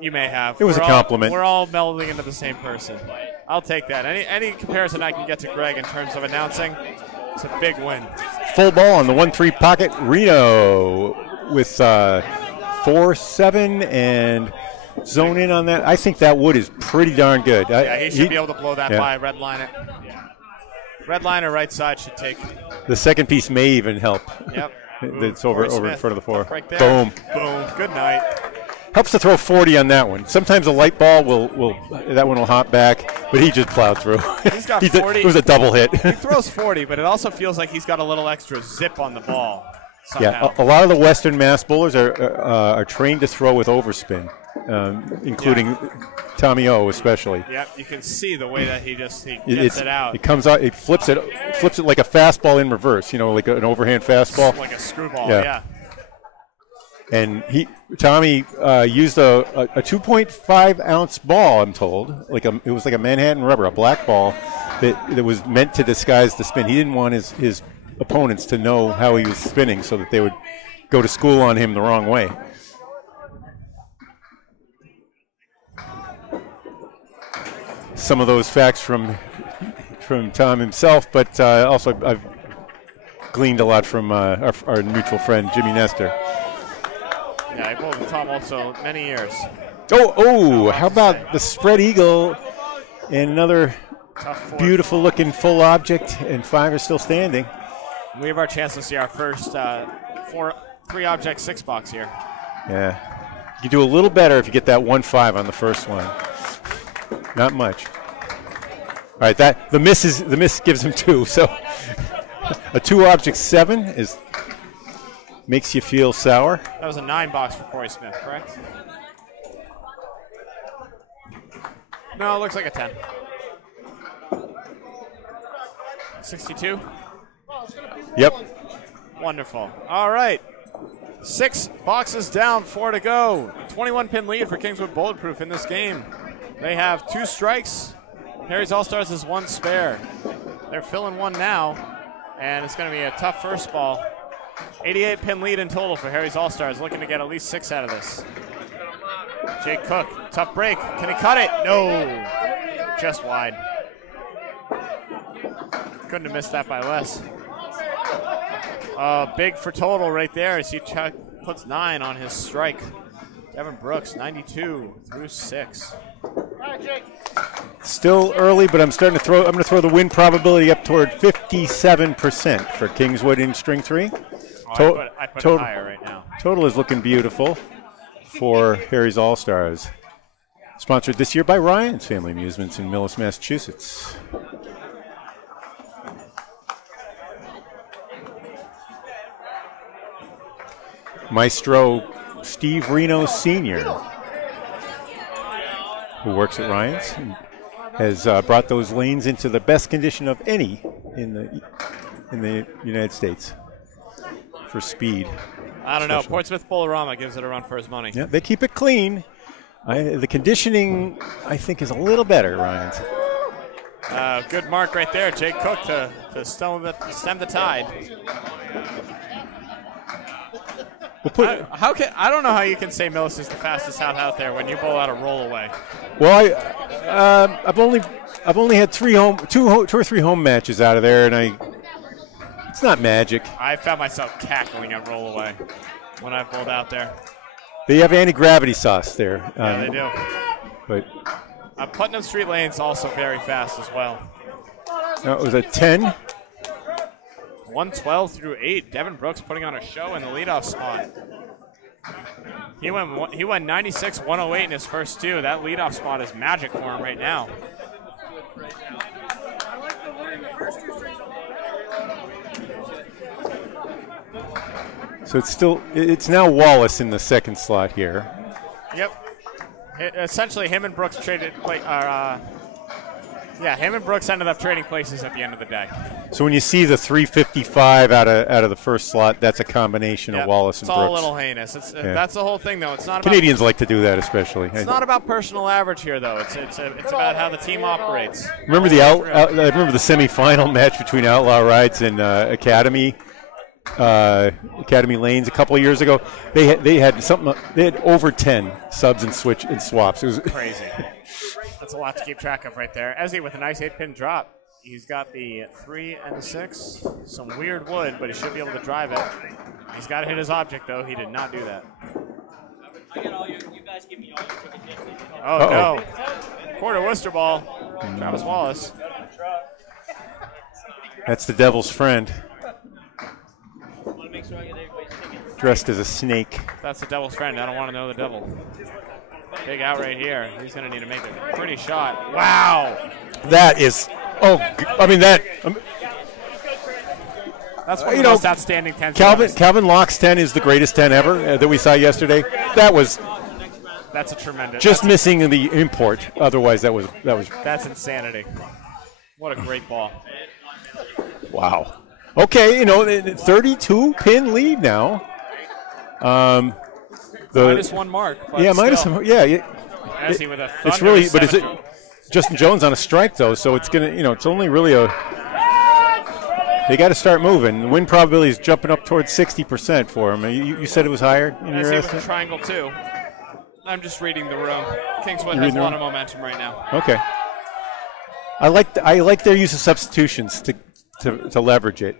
You may have. It was a compliment. We're all melding into the same person. I'll take that. Any comparison I can get to Greg in terms of announcing, it's a big win. Full ball on the 1-3 pocket. Reno with 4-7 and zone in on that. I think that wood is pretty darn good. Yeah, he should be able to blow that by. Red line it. Red liner right side should take. The second piece may even help. Yep. That's over in front of the 4. Right there. Boom. Boom. Good night. Helps to throw 40 on that one. Sometimes a light ball that one will hop back, but he just plowed through. He's got 40. It was a double hit. He throws 40, but it also feels like he's got a little extra zip on the ball. Somehow. Yeah, a lot of the Western Mass bowlers are trained to throw with overspin, including Tommy O especially. Yep, you can see the way that he gets it out. It comes out, it flips it like a fastball in reverse. Like an overhand fastball. Like a screwball. Yeah. And Tommy used a 2.5 ounce ball, I'm told. It was like a Manhattan rubber, a black ball that was meant to disguise the spin. He didn't want his opponents to know how he was spinning so that they would go to school on him the wrong way. Some of those facts from Tom himself, but also I've gleaned a lot from our mutual friend Jimmy Nestor. Yeah, I bowled with Tom also many years. How about the spread eagle and another beautiful looking full object, and 5 are still standing. We have our chance to see our first 3 object 6 box here. Yeah. You do a little better if you get that 1-5 on the first one. Not much. All right, the miss gives him 2. So a 2 object 7 makes you feel sour. That was a 9 box for Corey Smith, correct? No, it looks like a 10. 62? Yep. Wonderful. All right. 6 boxes down, 4 to go. 21-pin lead for Kingswood Bulletproof in this game. They have 2 strikes. Harry's All-Stars has 1 spare. They're filling 1 now, and it's going to be a tough first ball. 88-pin lead in total for Harry's All-Stars, looking to get at least 6 out of this. Jake Cook, tough break. Can he cut it? No. Just wide. Couldn't have missed that by less. Big for total right there as he puts 9 on his strike. Devin Brooks, 92 through 6. Still early, but I'm going to throw the win probability up toward 57% for Kingswood in string 3. I put it higher right now. Total is looking beautiful for Harry's All-Stars. Sponsored this year by Ryan's Family Amusements in Millis, Massachusetts. Maestro Steve Reno Sr., who works at Ryan's, has brought those lanes into the best condition of any in the United States for speed. I don't know. Portsmouth Bolorama gives it a run for his money. Yeah, they keep it clean. The conditioning, I think, is a little better at Ryan's. Good mark right there. Jake Cook to stem the tide. I don't know how you can say Millis is the fastest out there when you bowl out a roll away. Well, I've only had two or three home matches out of there, and it's not magic. I found myself cackling at roll away when I bowled out there. They have anti-gravity sauce there. Yeah, they do. But Putnam Street Lane's also very fast as well. It was a 10. 112 through 8. Devin Brooks putting on a show in the leadoff spot. He went 96, 108 in his first 2. That leadoff spot is magic for him right now. So it's now Wallace in the second slot here. Yep. Essentially, him and Brooks traded. Him and Brooks ended up trading places at the end of the day. So when you see the 355 out of the first slot, that's a combination of Wallace and Brooks. It's all a little heinous. That's the whole thing, though. It's not. Canadians like to do that, especially. It's not about personal average here, though. It's about how the team operates. Remember I remember the semifinal match between Outlaw Rides and Academy Lanes a couple of years ago. They had over 10 subs and swaps. It was crazy. That's a lot to keep track of right there. Ezzy with a nice 8-pin drop. He's got the 3 and the 6. Some weird wood, but he should be able to drive it. He's got to hit his object, though. He did not do that. Oh, no. Quarter Worcester ball. Travis Wallace. That's the devil's friend. Dressed as a snake. That's the devil's friend. I don't want to know the devil. Big out right here. He's going to need to make a pretty shot. Wow. That is, I mean, that. That's one of the most outstanding 10s. Calvin Locke's 10 is the greatest 10 ever that we saw yesterday. That's a tremendous. Just missing the import. Otherwise, that was. That's insanity. What a great ball. Wow. Okay, 32-pin lead now. Minus one mark. Yeah, minus still. yeah. Ezzy with a it's really, but is it 7. Justin Jones on a strike though? So it's gonna, it's only really a. They got to start moving. The win probability is jumping up towards 60% for him. You said it was higher in your Ezzy with estimate? a triangle too. I'm just reading the room. Kingswood has a lot of momentum right now. Okay. I like their use of substitutions to leverage it.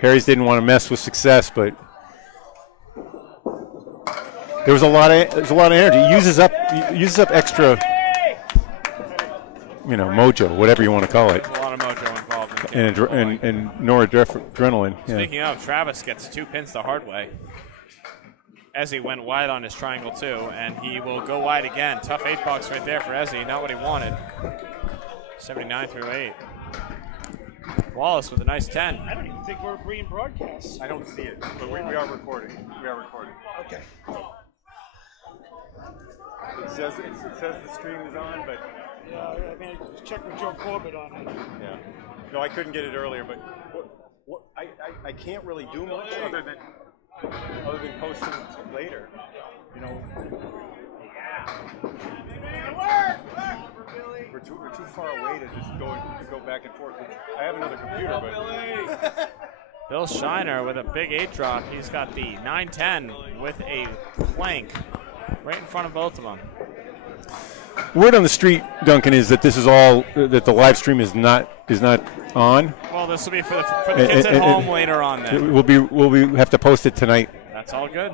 Harry's didn't want to mess with success, but there's a lot of energy. It uses up extra, mojo, whatever you want to call it. There's a lot of mojo involved. And noradrenaline. Speaking of, Travis gets 2 pins the hard way. Ezzy went wide on his triangle too, and he will go wide again. Tough 8-box right there for Ezzy. Not what he wanted. 79 through 8. Wallace with a nice 10. I don't even think we're being broadcast. I don't see it, but we are recording. Okay. It says the stream is on, but I mean, check with Joe Corbett on it. yeah. No, I couldn't get it earlier, but I can't really do much other than posting it later. We're too far away to just go back and forth. I have another computer, but Bill Shiner with a big 8-drop. He's got the 9-10 with a plank right in front of both of them. Word on the street, Duncan, is that this is all that the live stream is not on. Well, this will be for the kids at home later on. Then We'll have to post it tonight. that's all good.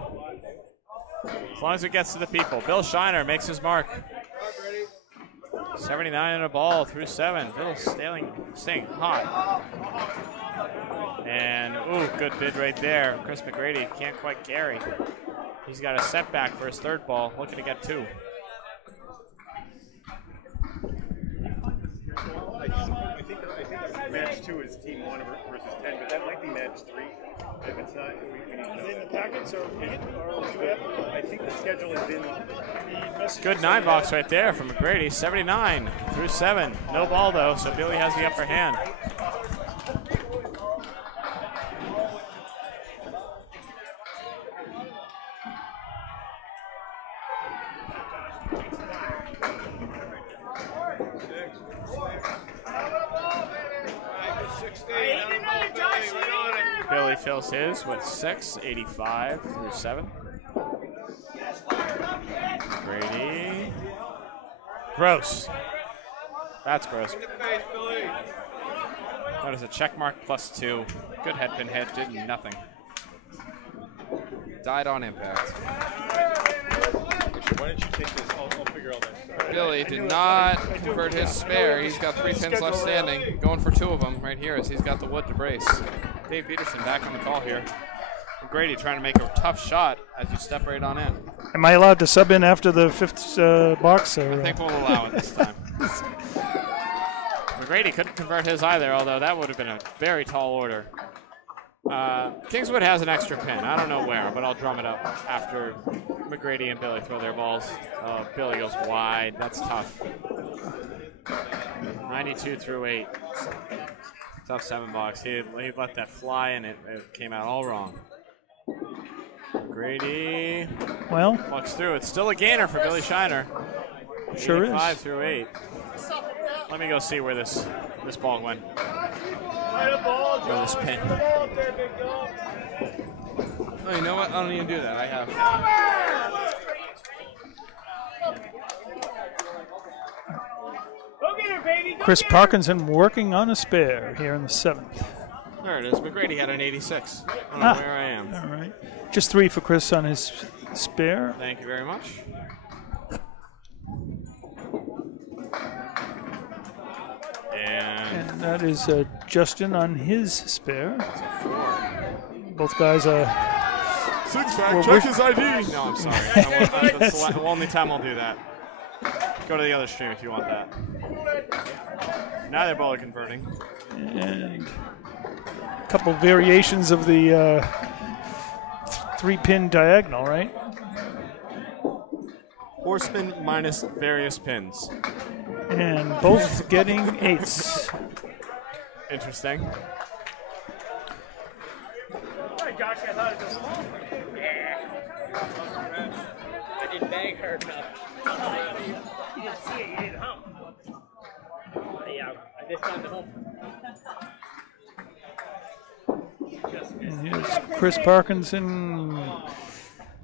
As long as it gets to the people. Bill Shiner makes his mark. 79 in a ball through 7. Bill staying hot. And, good bid right there. Chris McGrady can't quite carry. He's got a setback for his 3rd ball. Looking to get 2. I think match 2 is team 1 versus 10, but that might be match 3. If it's not, we need to know. In the packets or I think the schedule is in the message. Good 9-box right there from McGrady. 79 through 7. No ball, though, so Billy has the upper hand. Billy fills his with 6, 85 through 7. Brady. Gross. That's gross. That is a check mark +2. Good head pin hit, did nothing. Died on impact. Why don't you take this? I'll figure all that. Billy did not convert his spare. He's got 3 pins left standing. Going for 2 of them right here as he's got the wood to brace. Dave Peterson back on the call here. Grady trying to make a tough shot as you step right on in. Am I allowed to sub in after the 5th box? Or? I think we'll allow it this time. McGrady couldn't convert his either, although that would have been a very tall order. Kingswood has an extra pin. I don't know where, but I'll drum it up after McGrady and Billy throw their balls. Billy goes wide. That's tough. 92 through 8. Tough 7-box. He let that fly, and it came out all wrong. McGrady walks through. It's still a gainer for Billy Shiner. Sure is. 5 through 8. Let me go see where this ball went. Or this pin. Oh, you know what? I don't even do that. I have. Chris Parkinson working on a spare here in the 7th. There it is. McGrady had an 86. I don't know where I am. All right. Just 3 for Chris on his spare. Thank you very much. And that is Justin on his spare. Both guys are. Six-pack, check his ID. No, I'm sorry. That's the only time I'll do that. Go to the other stream if you want that. Now they're both converting. And a couple variations of the 3-pin diagonal, right? Horseman minus various pins. And both getting 8s. Interesting. Hi, Josh. I thought it was long. Yeah. I didn't bang her enough. You didn't see it. You didn't hump. Yeah, I just found the hump. And here's Chris Parkinson. A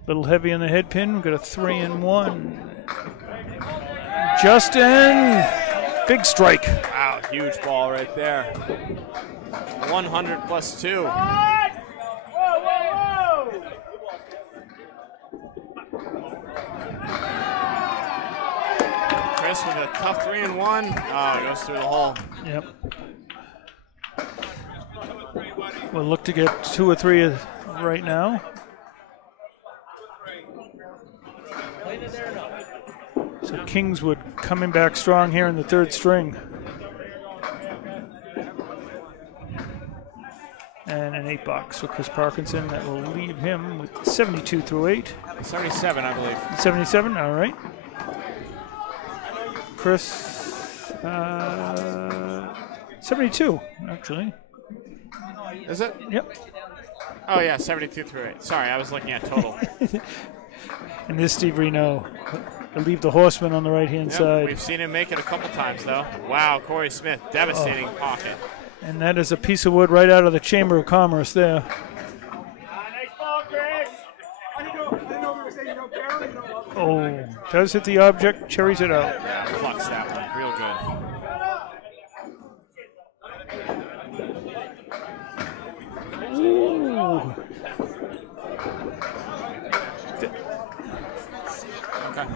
little heavy on the head pin. We've got a 3 and 1. Justin, big strike. Wow, huge ball right there. 100 plus 2. Whoa, whoa, whoa! Chris with a tough 3 and 1. Oh, it goes through the hole. Yep. We'll look to get 2 or 3 right now. So Kingswood coming back strong here in the 3rd string. And an 8-box for Chris Parkinson. That will leave him with 72 through 8. 77, I believe. 77, all right. Chris, 72, actually. Is it? Yep. Oh, yeah, 72 through 8. Sorry, I was looking at total. And this Steve Reno. He'll leave the horseman on the right-hand side. We've seen him make it a couple times, though. Wow, Corey Smith, devastating pocket. And that is a piece of wood right out of the Chamber of Commerce there. Nice ball, Chris. Oh, does hit the object, cherries it out. Plucks that one, real good. Ooh. Okay.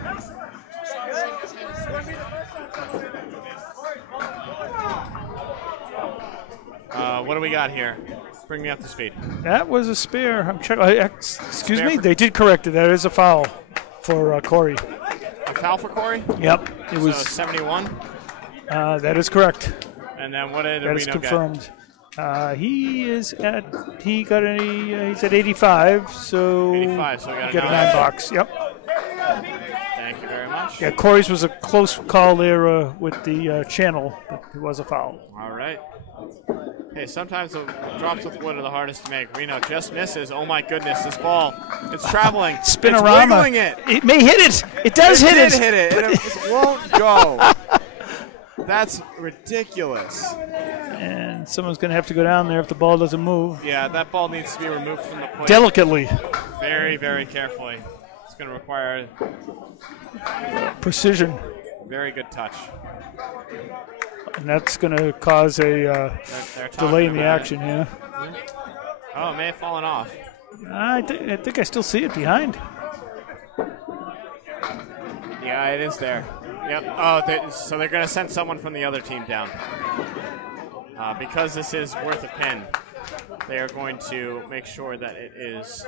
What do we got here? Bring me up to speed. That was a spare. I'm checking. Excuse me, they did correct it. That is a foul for Corey. A foul for Corey? Yep, it was 71. That is correct. And then what did that Reno is confirmed. He's at 85. So 85. So we got get a 9-box. Yep. Thank you very much. Yeah, Corey's was a close call there with the channel, but it was a foul. All right. Hey, sometimes the drops with wood are the hardest to make. Reno just misses. Oh my goodness, this ball. It's traveling. Spinorama. It's wiggling it. It may hit it. It does hit it. It did hit it, and it won't go. That's ridiculous. And someone's going to have to go down there if the ball doesn't move. Yeah, that ball needs to be removed from the plate. Delicately. Very, very carefully. It's going to require precision. Very good touch. And that's going to cause a delay in the action, yeah. Oh, it may have fallen off. I think I still see it behind. Yeah, it is there. Yep. Oh, so they're going to send someone from the other team down. Because this is worth a pin, they are going to make sure that it is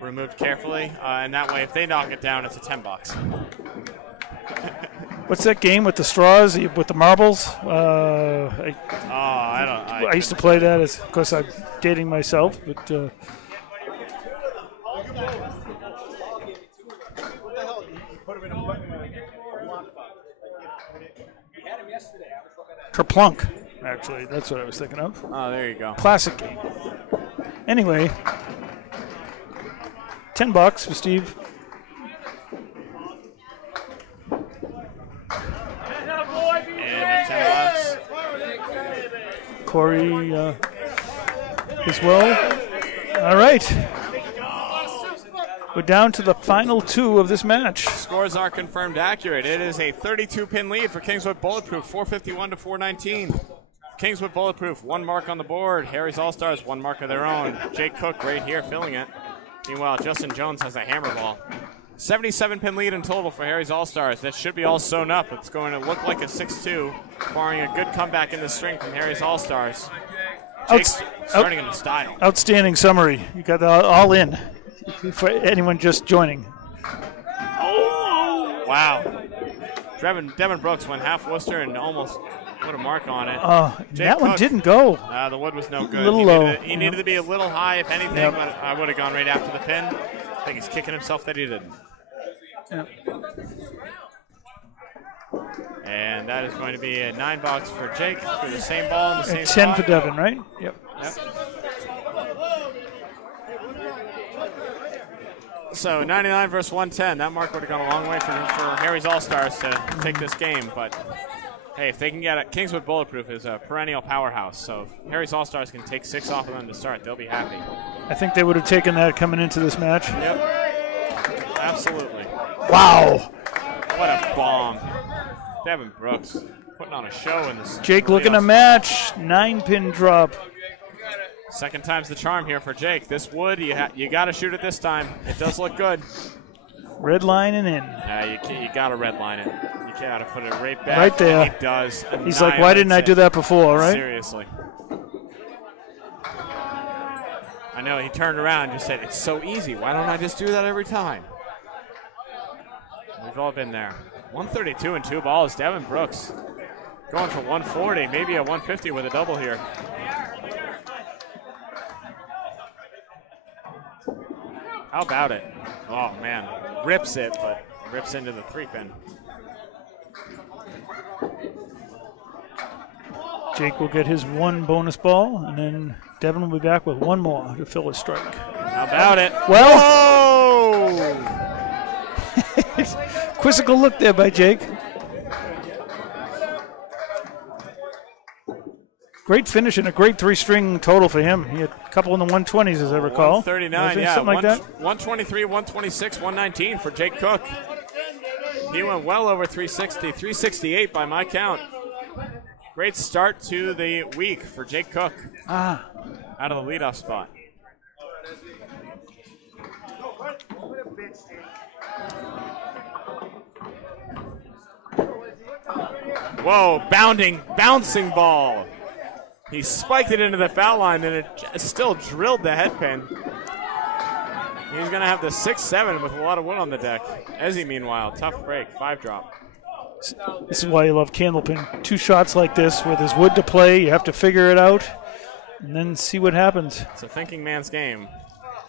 removed carefully. And that way, if they knock it down, it's a 10-box. What's that game with the straws, with the marbles? I used to play that. Of course, I'm dating myself, but. Kerplunk, actually. That's what I was thinking of. Oh, there you go. Classic game. Anyway, $10 for Steve. And $10. Corey as well. All right. We're down to the final 2 of this match. Scores are confirmed accurate. It is a 32-pin lead for Kingswood Bulletproof, 451 to 419. Kingswood Bulletproof, 1 mark on the board. Harry's All-Stars, 1 mark of their own. Jake Cook right here filling it. Meanwhile, Justin Jones has a hammer ball. 77-pin lead in total for Harry's All-Stars. That should be all sewn up. It's going to look like a 6-2, barring a good comeback in the string from Harry's All-Stars. Jake's starting in style. Outstanding summary. You got that all in for anyone just joining. Oh! Wow. Devin Brooks went half Worcester and almost put a mark on it. That one didn't go. The wood was no good. A little low. He needed to be a little high, if anything, but I would have gone right after the pin. I think he's kicking himself that he didn't. Yep. And that is going to be a 9 box for Jake for the same ball in the same 10 spot. for Devin, right? Yep. So 99 versus 110. That mark would have gone a long way for Harry's All-Stars to take this game. But, hey, if they can get it, Kingswood Bulletproof is a perennial powerhouse. So if Harry's All-Stars can take 6 off of them to start, they'll be happy. I think they would have taken that coming into this match. Yep. Absolutely. Wow. What a bomb. Devin Brooks putting on a show in this. Jake looking to match. 9-pin drop. Second time's the charm here for Jake. This wood, you got to shoot it this time. It does look good. Red line and in. You got to red line it. You got to put it right back. Right there. He does. He's like, why didn't I do that before, right? Seriously. I know, he turned around and just said, it's so easy. Why don't I just do that every time? We've all been there. 132 and 2 balls. Devin Brooks going for 140, maybe a 150 with a double here. How about it? Oh, man. Rips it, but rips into the 3-pin. Jake will get his 1 bonus ball, and then Devin will be back with 1 more to fill his strike. How about it? Well, quizzical look there by Jake. Great finish and a great 3-string total for him. He had a couple in the 120s, as I recall. 139, yeah. Something like that. 123, 126, 119 for Jake Cook. He went well over 360, 368 by my count. Great start to the week for Jake Cook. Out of the leadoff spot. Whoa, bouncing ball. He spiked it into the foul line, and it still drilled the head pin. He's going to have the 6-7 with a lot of wood on the deck. Ezzy, meanwhile, tough break, 5 drop. This is why you love Candlepin. 2 shots like this where there's wood to play, you have to figure it out, and then see what happens. It's a thinking man's game.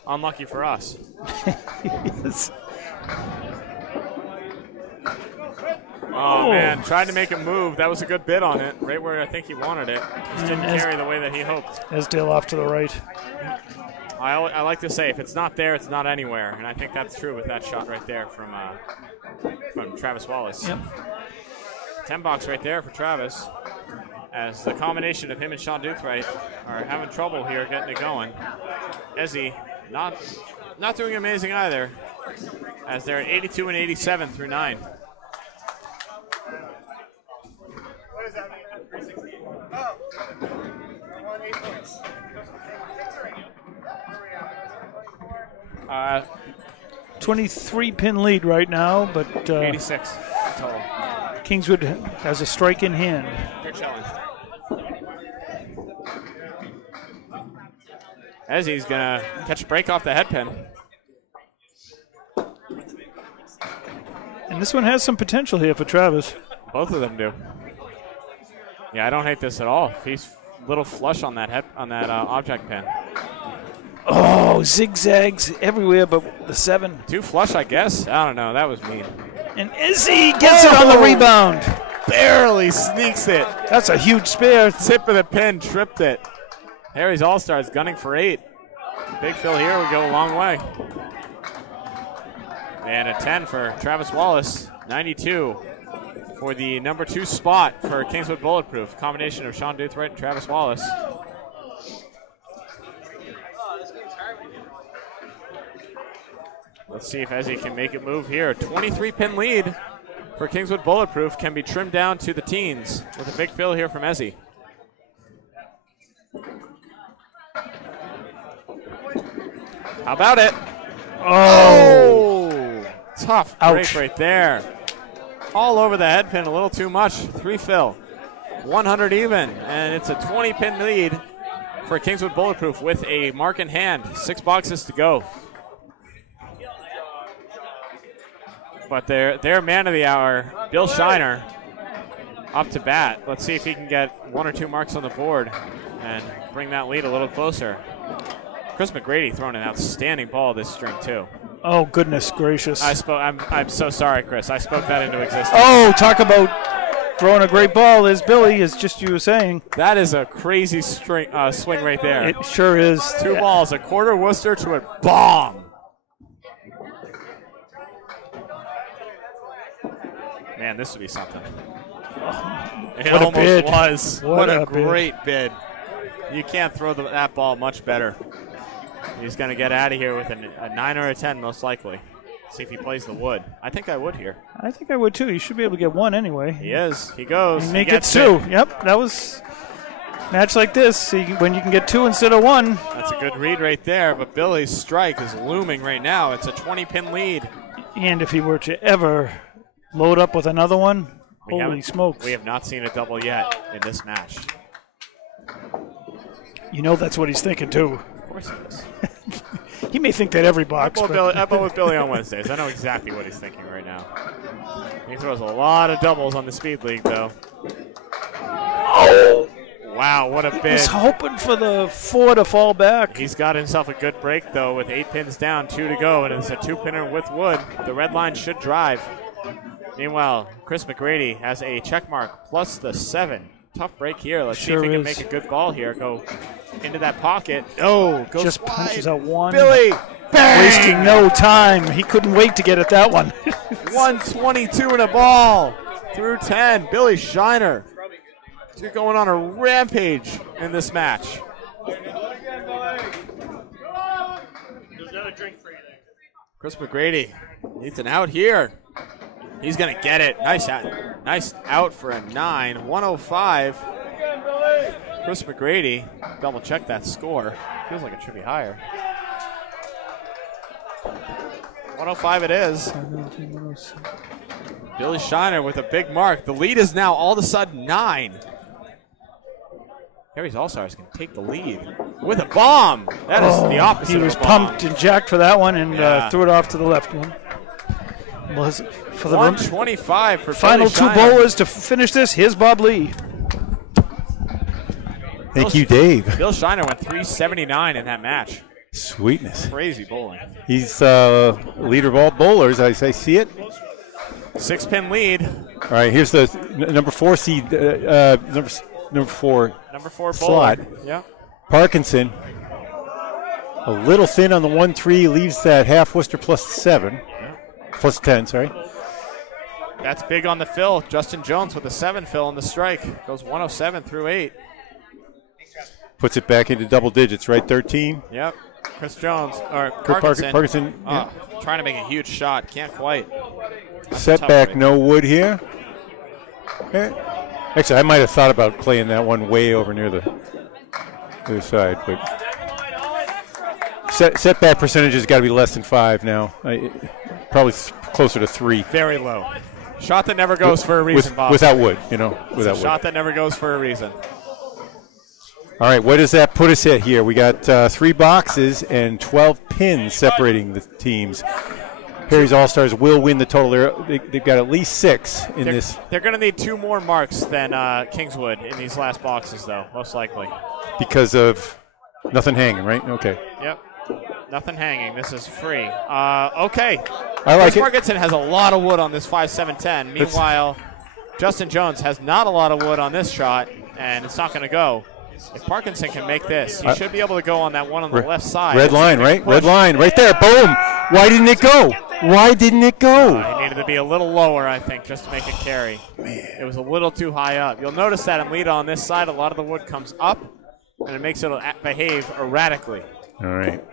Unlucky for us. Yes. Oh, man, tried to make it move. That was a good bid on it, right where I think he wanted it. Just didn't carry the way that he hoped. Esdale off to the right. I like to say, if it's not there, it's not anywhere, and I think that's true with that shot right there from Travis Wallace. Yep. 10 box right there for Travis, as the combination of him and Sean Doothright are having trouble here getting it going. Ezzy not doing amazing either, as they're at 82 and 87 through 9. What does that mean? 360. Oh, I won 8 points. 23-pin lead right now, but 86 total. Kingswood has a strike in hand. Good challenge. Ezzy's gonna catch a break off the head pin. And this one has some potential here for Travis. Both of them do. Yeah, I don't hate this at all. He's a little flush on that object pin. Oh, zigzags everywhere but the 7. Too flush, I guess. I don't know. That was mean. And Izzy gets it on the rebound. Barely sneaks it. That's a huge spare. Tip of the pin, tripped it. Harry's All-Stars gunning for 8. Big Phil here would go a long way. And a 10 for Travis Wallace. 92 for the number 2 spot for Kingswood Bulletproof. Combination of Sean Doothright and Travis Wallace. Let's see if Ezzy can make it move here. 23-pin lead for Kingswood Bulletproof can be trimmed down to the teens with a big fill here from Ezzy. How about it? Oh! Tough break right there. All over the head pin, a little too much. 3 fill. 100 even, and it's a 20-pin lead for Kingswood Bulletproof with a mark in hand. 6 boxes to go. But their man of the hour, Bill Shiner, up to bat. Let's see if he can get 1 or 2 marks on the board and bring that lead a little closer. Chris McGrady throwing an outstanding ball this string too. Oh, goodness gracious. I'm so sorry, Chris. I spoke that into existence. Oh, talk about throwing a great ball is Billy, is just you were saying. That is a crazy swing right there. It sure is. 2 balls, a quarter Worcester to a bomb. Man, this would be something. It what almost a bid. was. What a bid. great bid. You can't throw that ball much better. He's going to get out of here with a 9 or a 10 most likely. See if he plays the wood. I think I would here. I think I would too. You should be able to get 1 anyway. He is. He goes. He may get 2. Yep, that was match like this. See, when you can get 2 instead of 1. That's a good read right there, but Billy's strike is looming right now. It's a 20-pin lead. And if he were to ever load up with another one, holy smokes. We have not seen a double yet in this match. You know that's what he's thinking too. Of course he is. He may think that every box. I bought with Billy on Wednesdays. I know exactly what he's thinking right now. He throws a lot of doubles on the Speed League, though. Oh! Wow, what a bid. He's hoping for the 4 to fall back. He's got himself a good break, though, with 8 pins down, 2 to go, and it's a 2-pinner with wood. The red line should drive. Meanwhile, Chris McGrady has a check mark plus the 7. Tough break here. Let's see if he can make a good ball here. Go into that pocket. Oh, goes just wide. Punches out 1. Billy, bang! Wasting no time. He couldn't wait to get at that one. 122 in a ball through 10. Billy Shiner. You're going on a rampage in this match. Chris McGrady needs an out here. He's going to get it. Nice out for a 9. 105. Chris McGrady. Double check that score. Feels like it should be higher. 105 it is. Billy Shiner with a big mark. The lead is now all of a sudden 9. Harry's All-Stars can take the lead with a bomb. That is the opposite. He was pumped and jacked for that one and threw it off to the left one. Was for the 125 for final Billy 2 bowlers to finish this. Here's Bob Lee. Thank you, Dave. Bill Shiner went 379 in that match. Sweetness. Crazy bowling. He's leader of all bowlers. I see it. 6-pin lead. All right, here's the number 4 seed. Number 4 slot. Yeah. Parkinson. A little thin on the 1-3, leaves that half Worcester plus 7. Yeah. Plus 10, sorry. That's big on the fill. Justin Jones with a 7 fill on the strike. Goes 107 through 8. Puts it back into double digits, right? 13. Yep. Chris Jones, or Parkinson. Parkinson. Yeah. Trying to make a huge shot. Can't quite. Setback, no wood here. Actually, I might have thought about playing that one way over near the other side, but setback percentage has got to be less than 5 now. Probably closer to 3. Very low. Shot that never goes for a reason, Bob. Without wood, without wood. Shot that never goes for a reason. All right, what does that put us at here? We got 3 boxes and 12 pins separating the teams. Perry's All-Stars will win the total. They've got at least 6 in this. They're going to need 2 more marks than Kingswood in these last boxes, though, most likely. Because of nothing hanging, right? Okay. Yep. Nothing hanging. This is free. Okay. I like Chris it. Parkinson has a lot of wood on this 5-7-10. Meanwhile, Justin Jones has not a lot of wood on this shot, and it's not going to go. If Parkinson can make this, he should be able to go on that one on the left side. Red line, right? Red line, right there. Boom. Why didn't it go? Why didn't it go? He needed to be a little lower, I think, just to make it carry. Man. It was a little too high up. You'll notice that in Leda on this side, a lot of the wood comes up, and it makes it behave erratically. All right.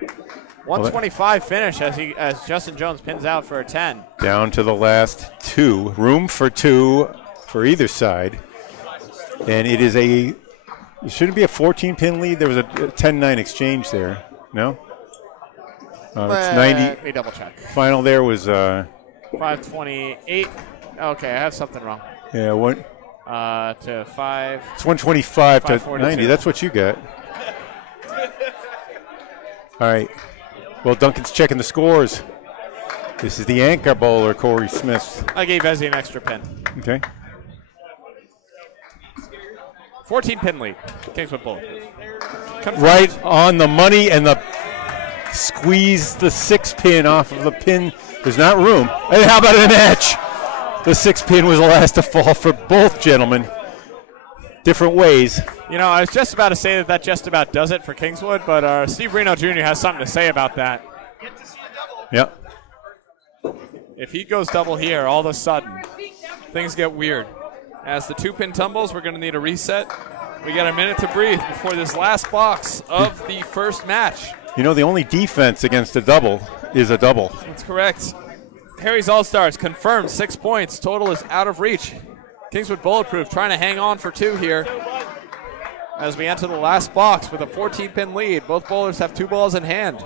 125 finish as Justin Jones pins out for a 10. Down to the last 2. Room for 2 for either side. And it is it shouldn't be a 14-pin lead. There was a 10-9 exchange there. No? It's 90. Let me double check. Final there was 528. Okay, I have something wrong. yeah, what? To 5. It's 125 to 542. 90. That's what you got. All right. Well, Duncan's checking the scores. This is the anchor bowler, Corey Smith. I gave Ezzy an extra pin. Okay. 14 pin lead. Kingswood Bulletproof. Right on the money, and the squeeze the 6 pin off of the pin. There's not room. And how about a match? The 6 pin was the last to fall for both gentlemen. Different ways. You know, I was just about to say that just about does it for Kingswood, but Steve Reno Jr. has something to say about that. Yep. If he goes double here, all of a sudden, things get weird. As the 2 pin tumbles, we're going to need a reset. We got a minute to breathe before this last box of the first match. You know, the only defense against a double is a double. That's correct. Harry's All-Stars confirmed 6 points. Total is out of reach. Kingswood Bulletproof trying to hang on for 2 here as we enter the last box with a 14-pin lead. Both bowlers have 2 balls in hand.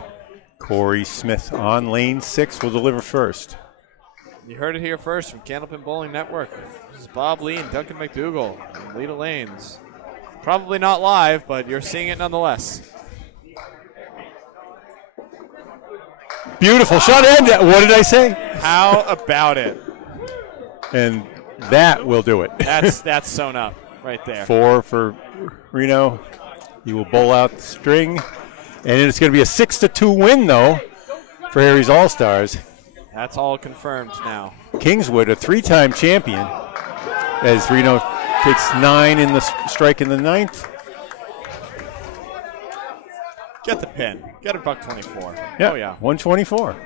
Corey Smith on lane 6 will deliver first. You heard it here first from Candlepin Bowling Network. This is Bob Lee and Duncan MacDougall and Leda Lanes. Probably not live, but you're seeing it nonetheless. Beautiful shot, and what did I say? How about it? And that will do it. That's sewn up right there. 4 for Reno. He will bowl out the string. And it's going to be a 6-2 win, though, for Harry's All-Stars. That's all confirmed now. Kingswood, a 3-time champion, as Reno takes 9 in the strike in the 9th. Get the pin. Get a $1.24. Yeah, Oh, yeah. 124.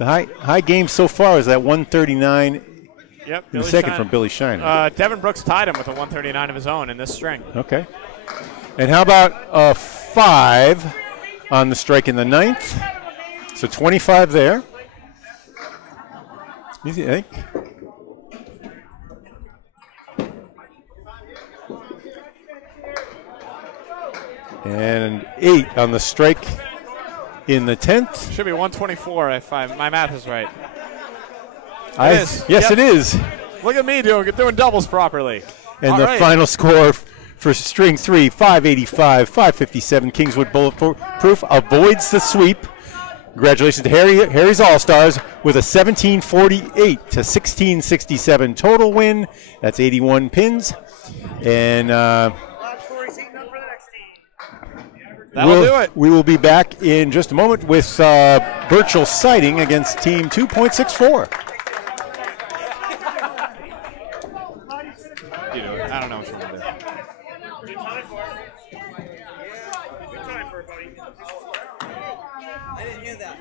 The high game so far is at 139 Yep. in the second from Billy Shiner. Devin Brooks tied him with a 139 of his own in this string. Okay. And how about a 5 on the strike in the 9th? So 25 there. Easy, I think. And 8 on the strike in the 10th. Should be 124 if my math is right. It is. Yes, Yep. it is. Look at me doing doubles properly. And All the right. final score for string 3, 585, 557. Kingswood Bulletproof avoids the sweep. Congratulations to Harry's All-Stars with a 1748 to 1667 total win. That's 81 pins. And That'll do it. We will be back in just a moment with Birchall Sighting against Team 2.64. I don't know what you want to do. Good time for it. Good time for it, buddy. I didn't hear that.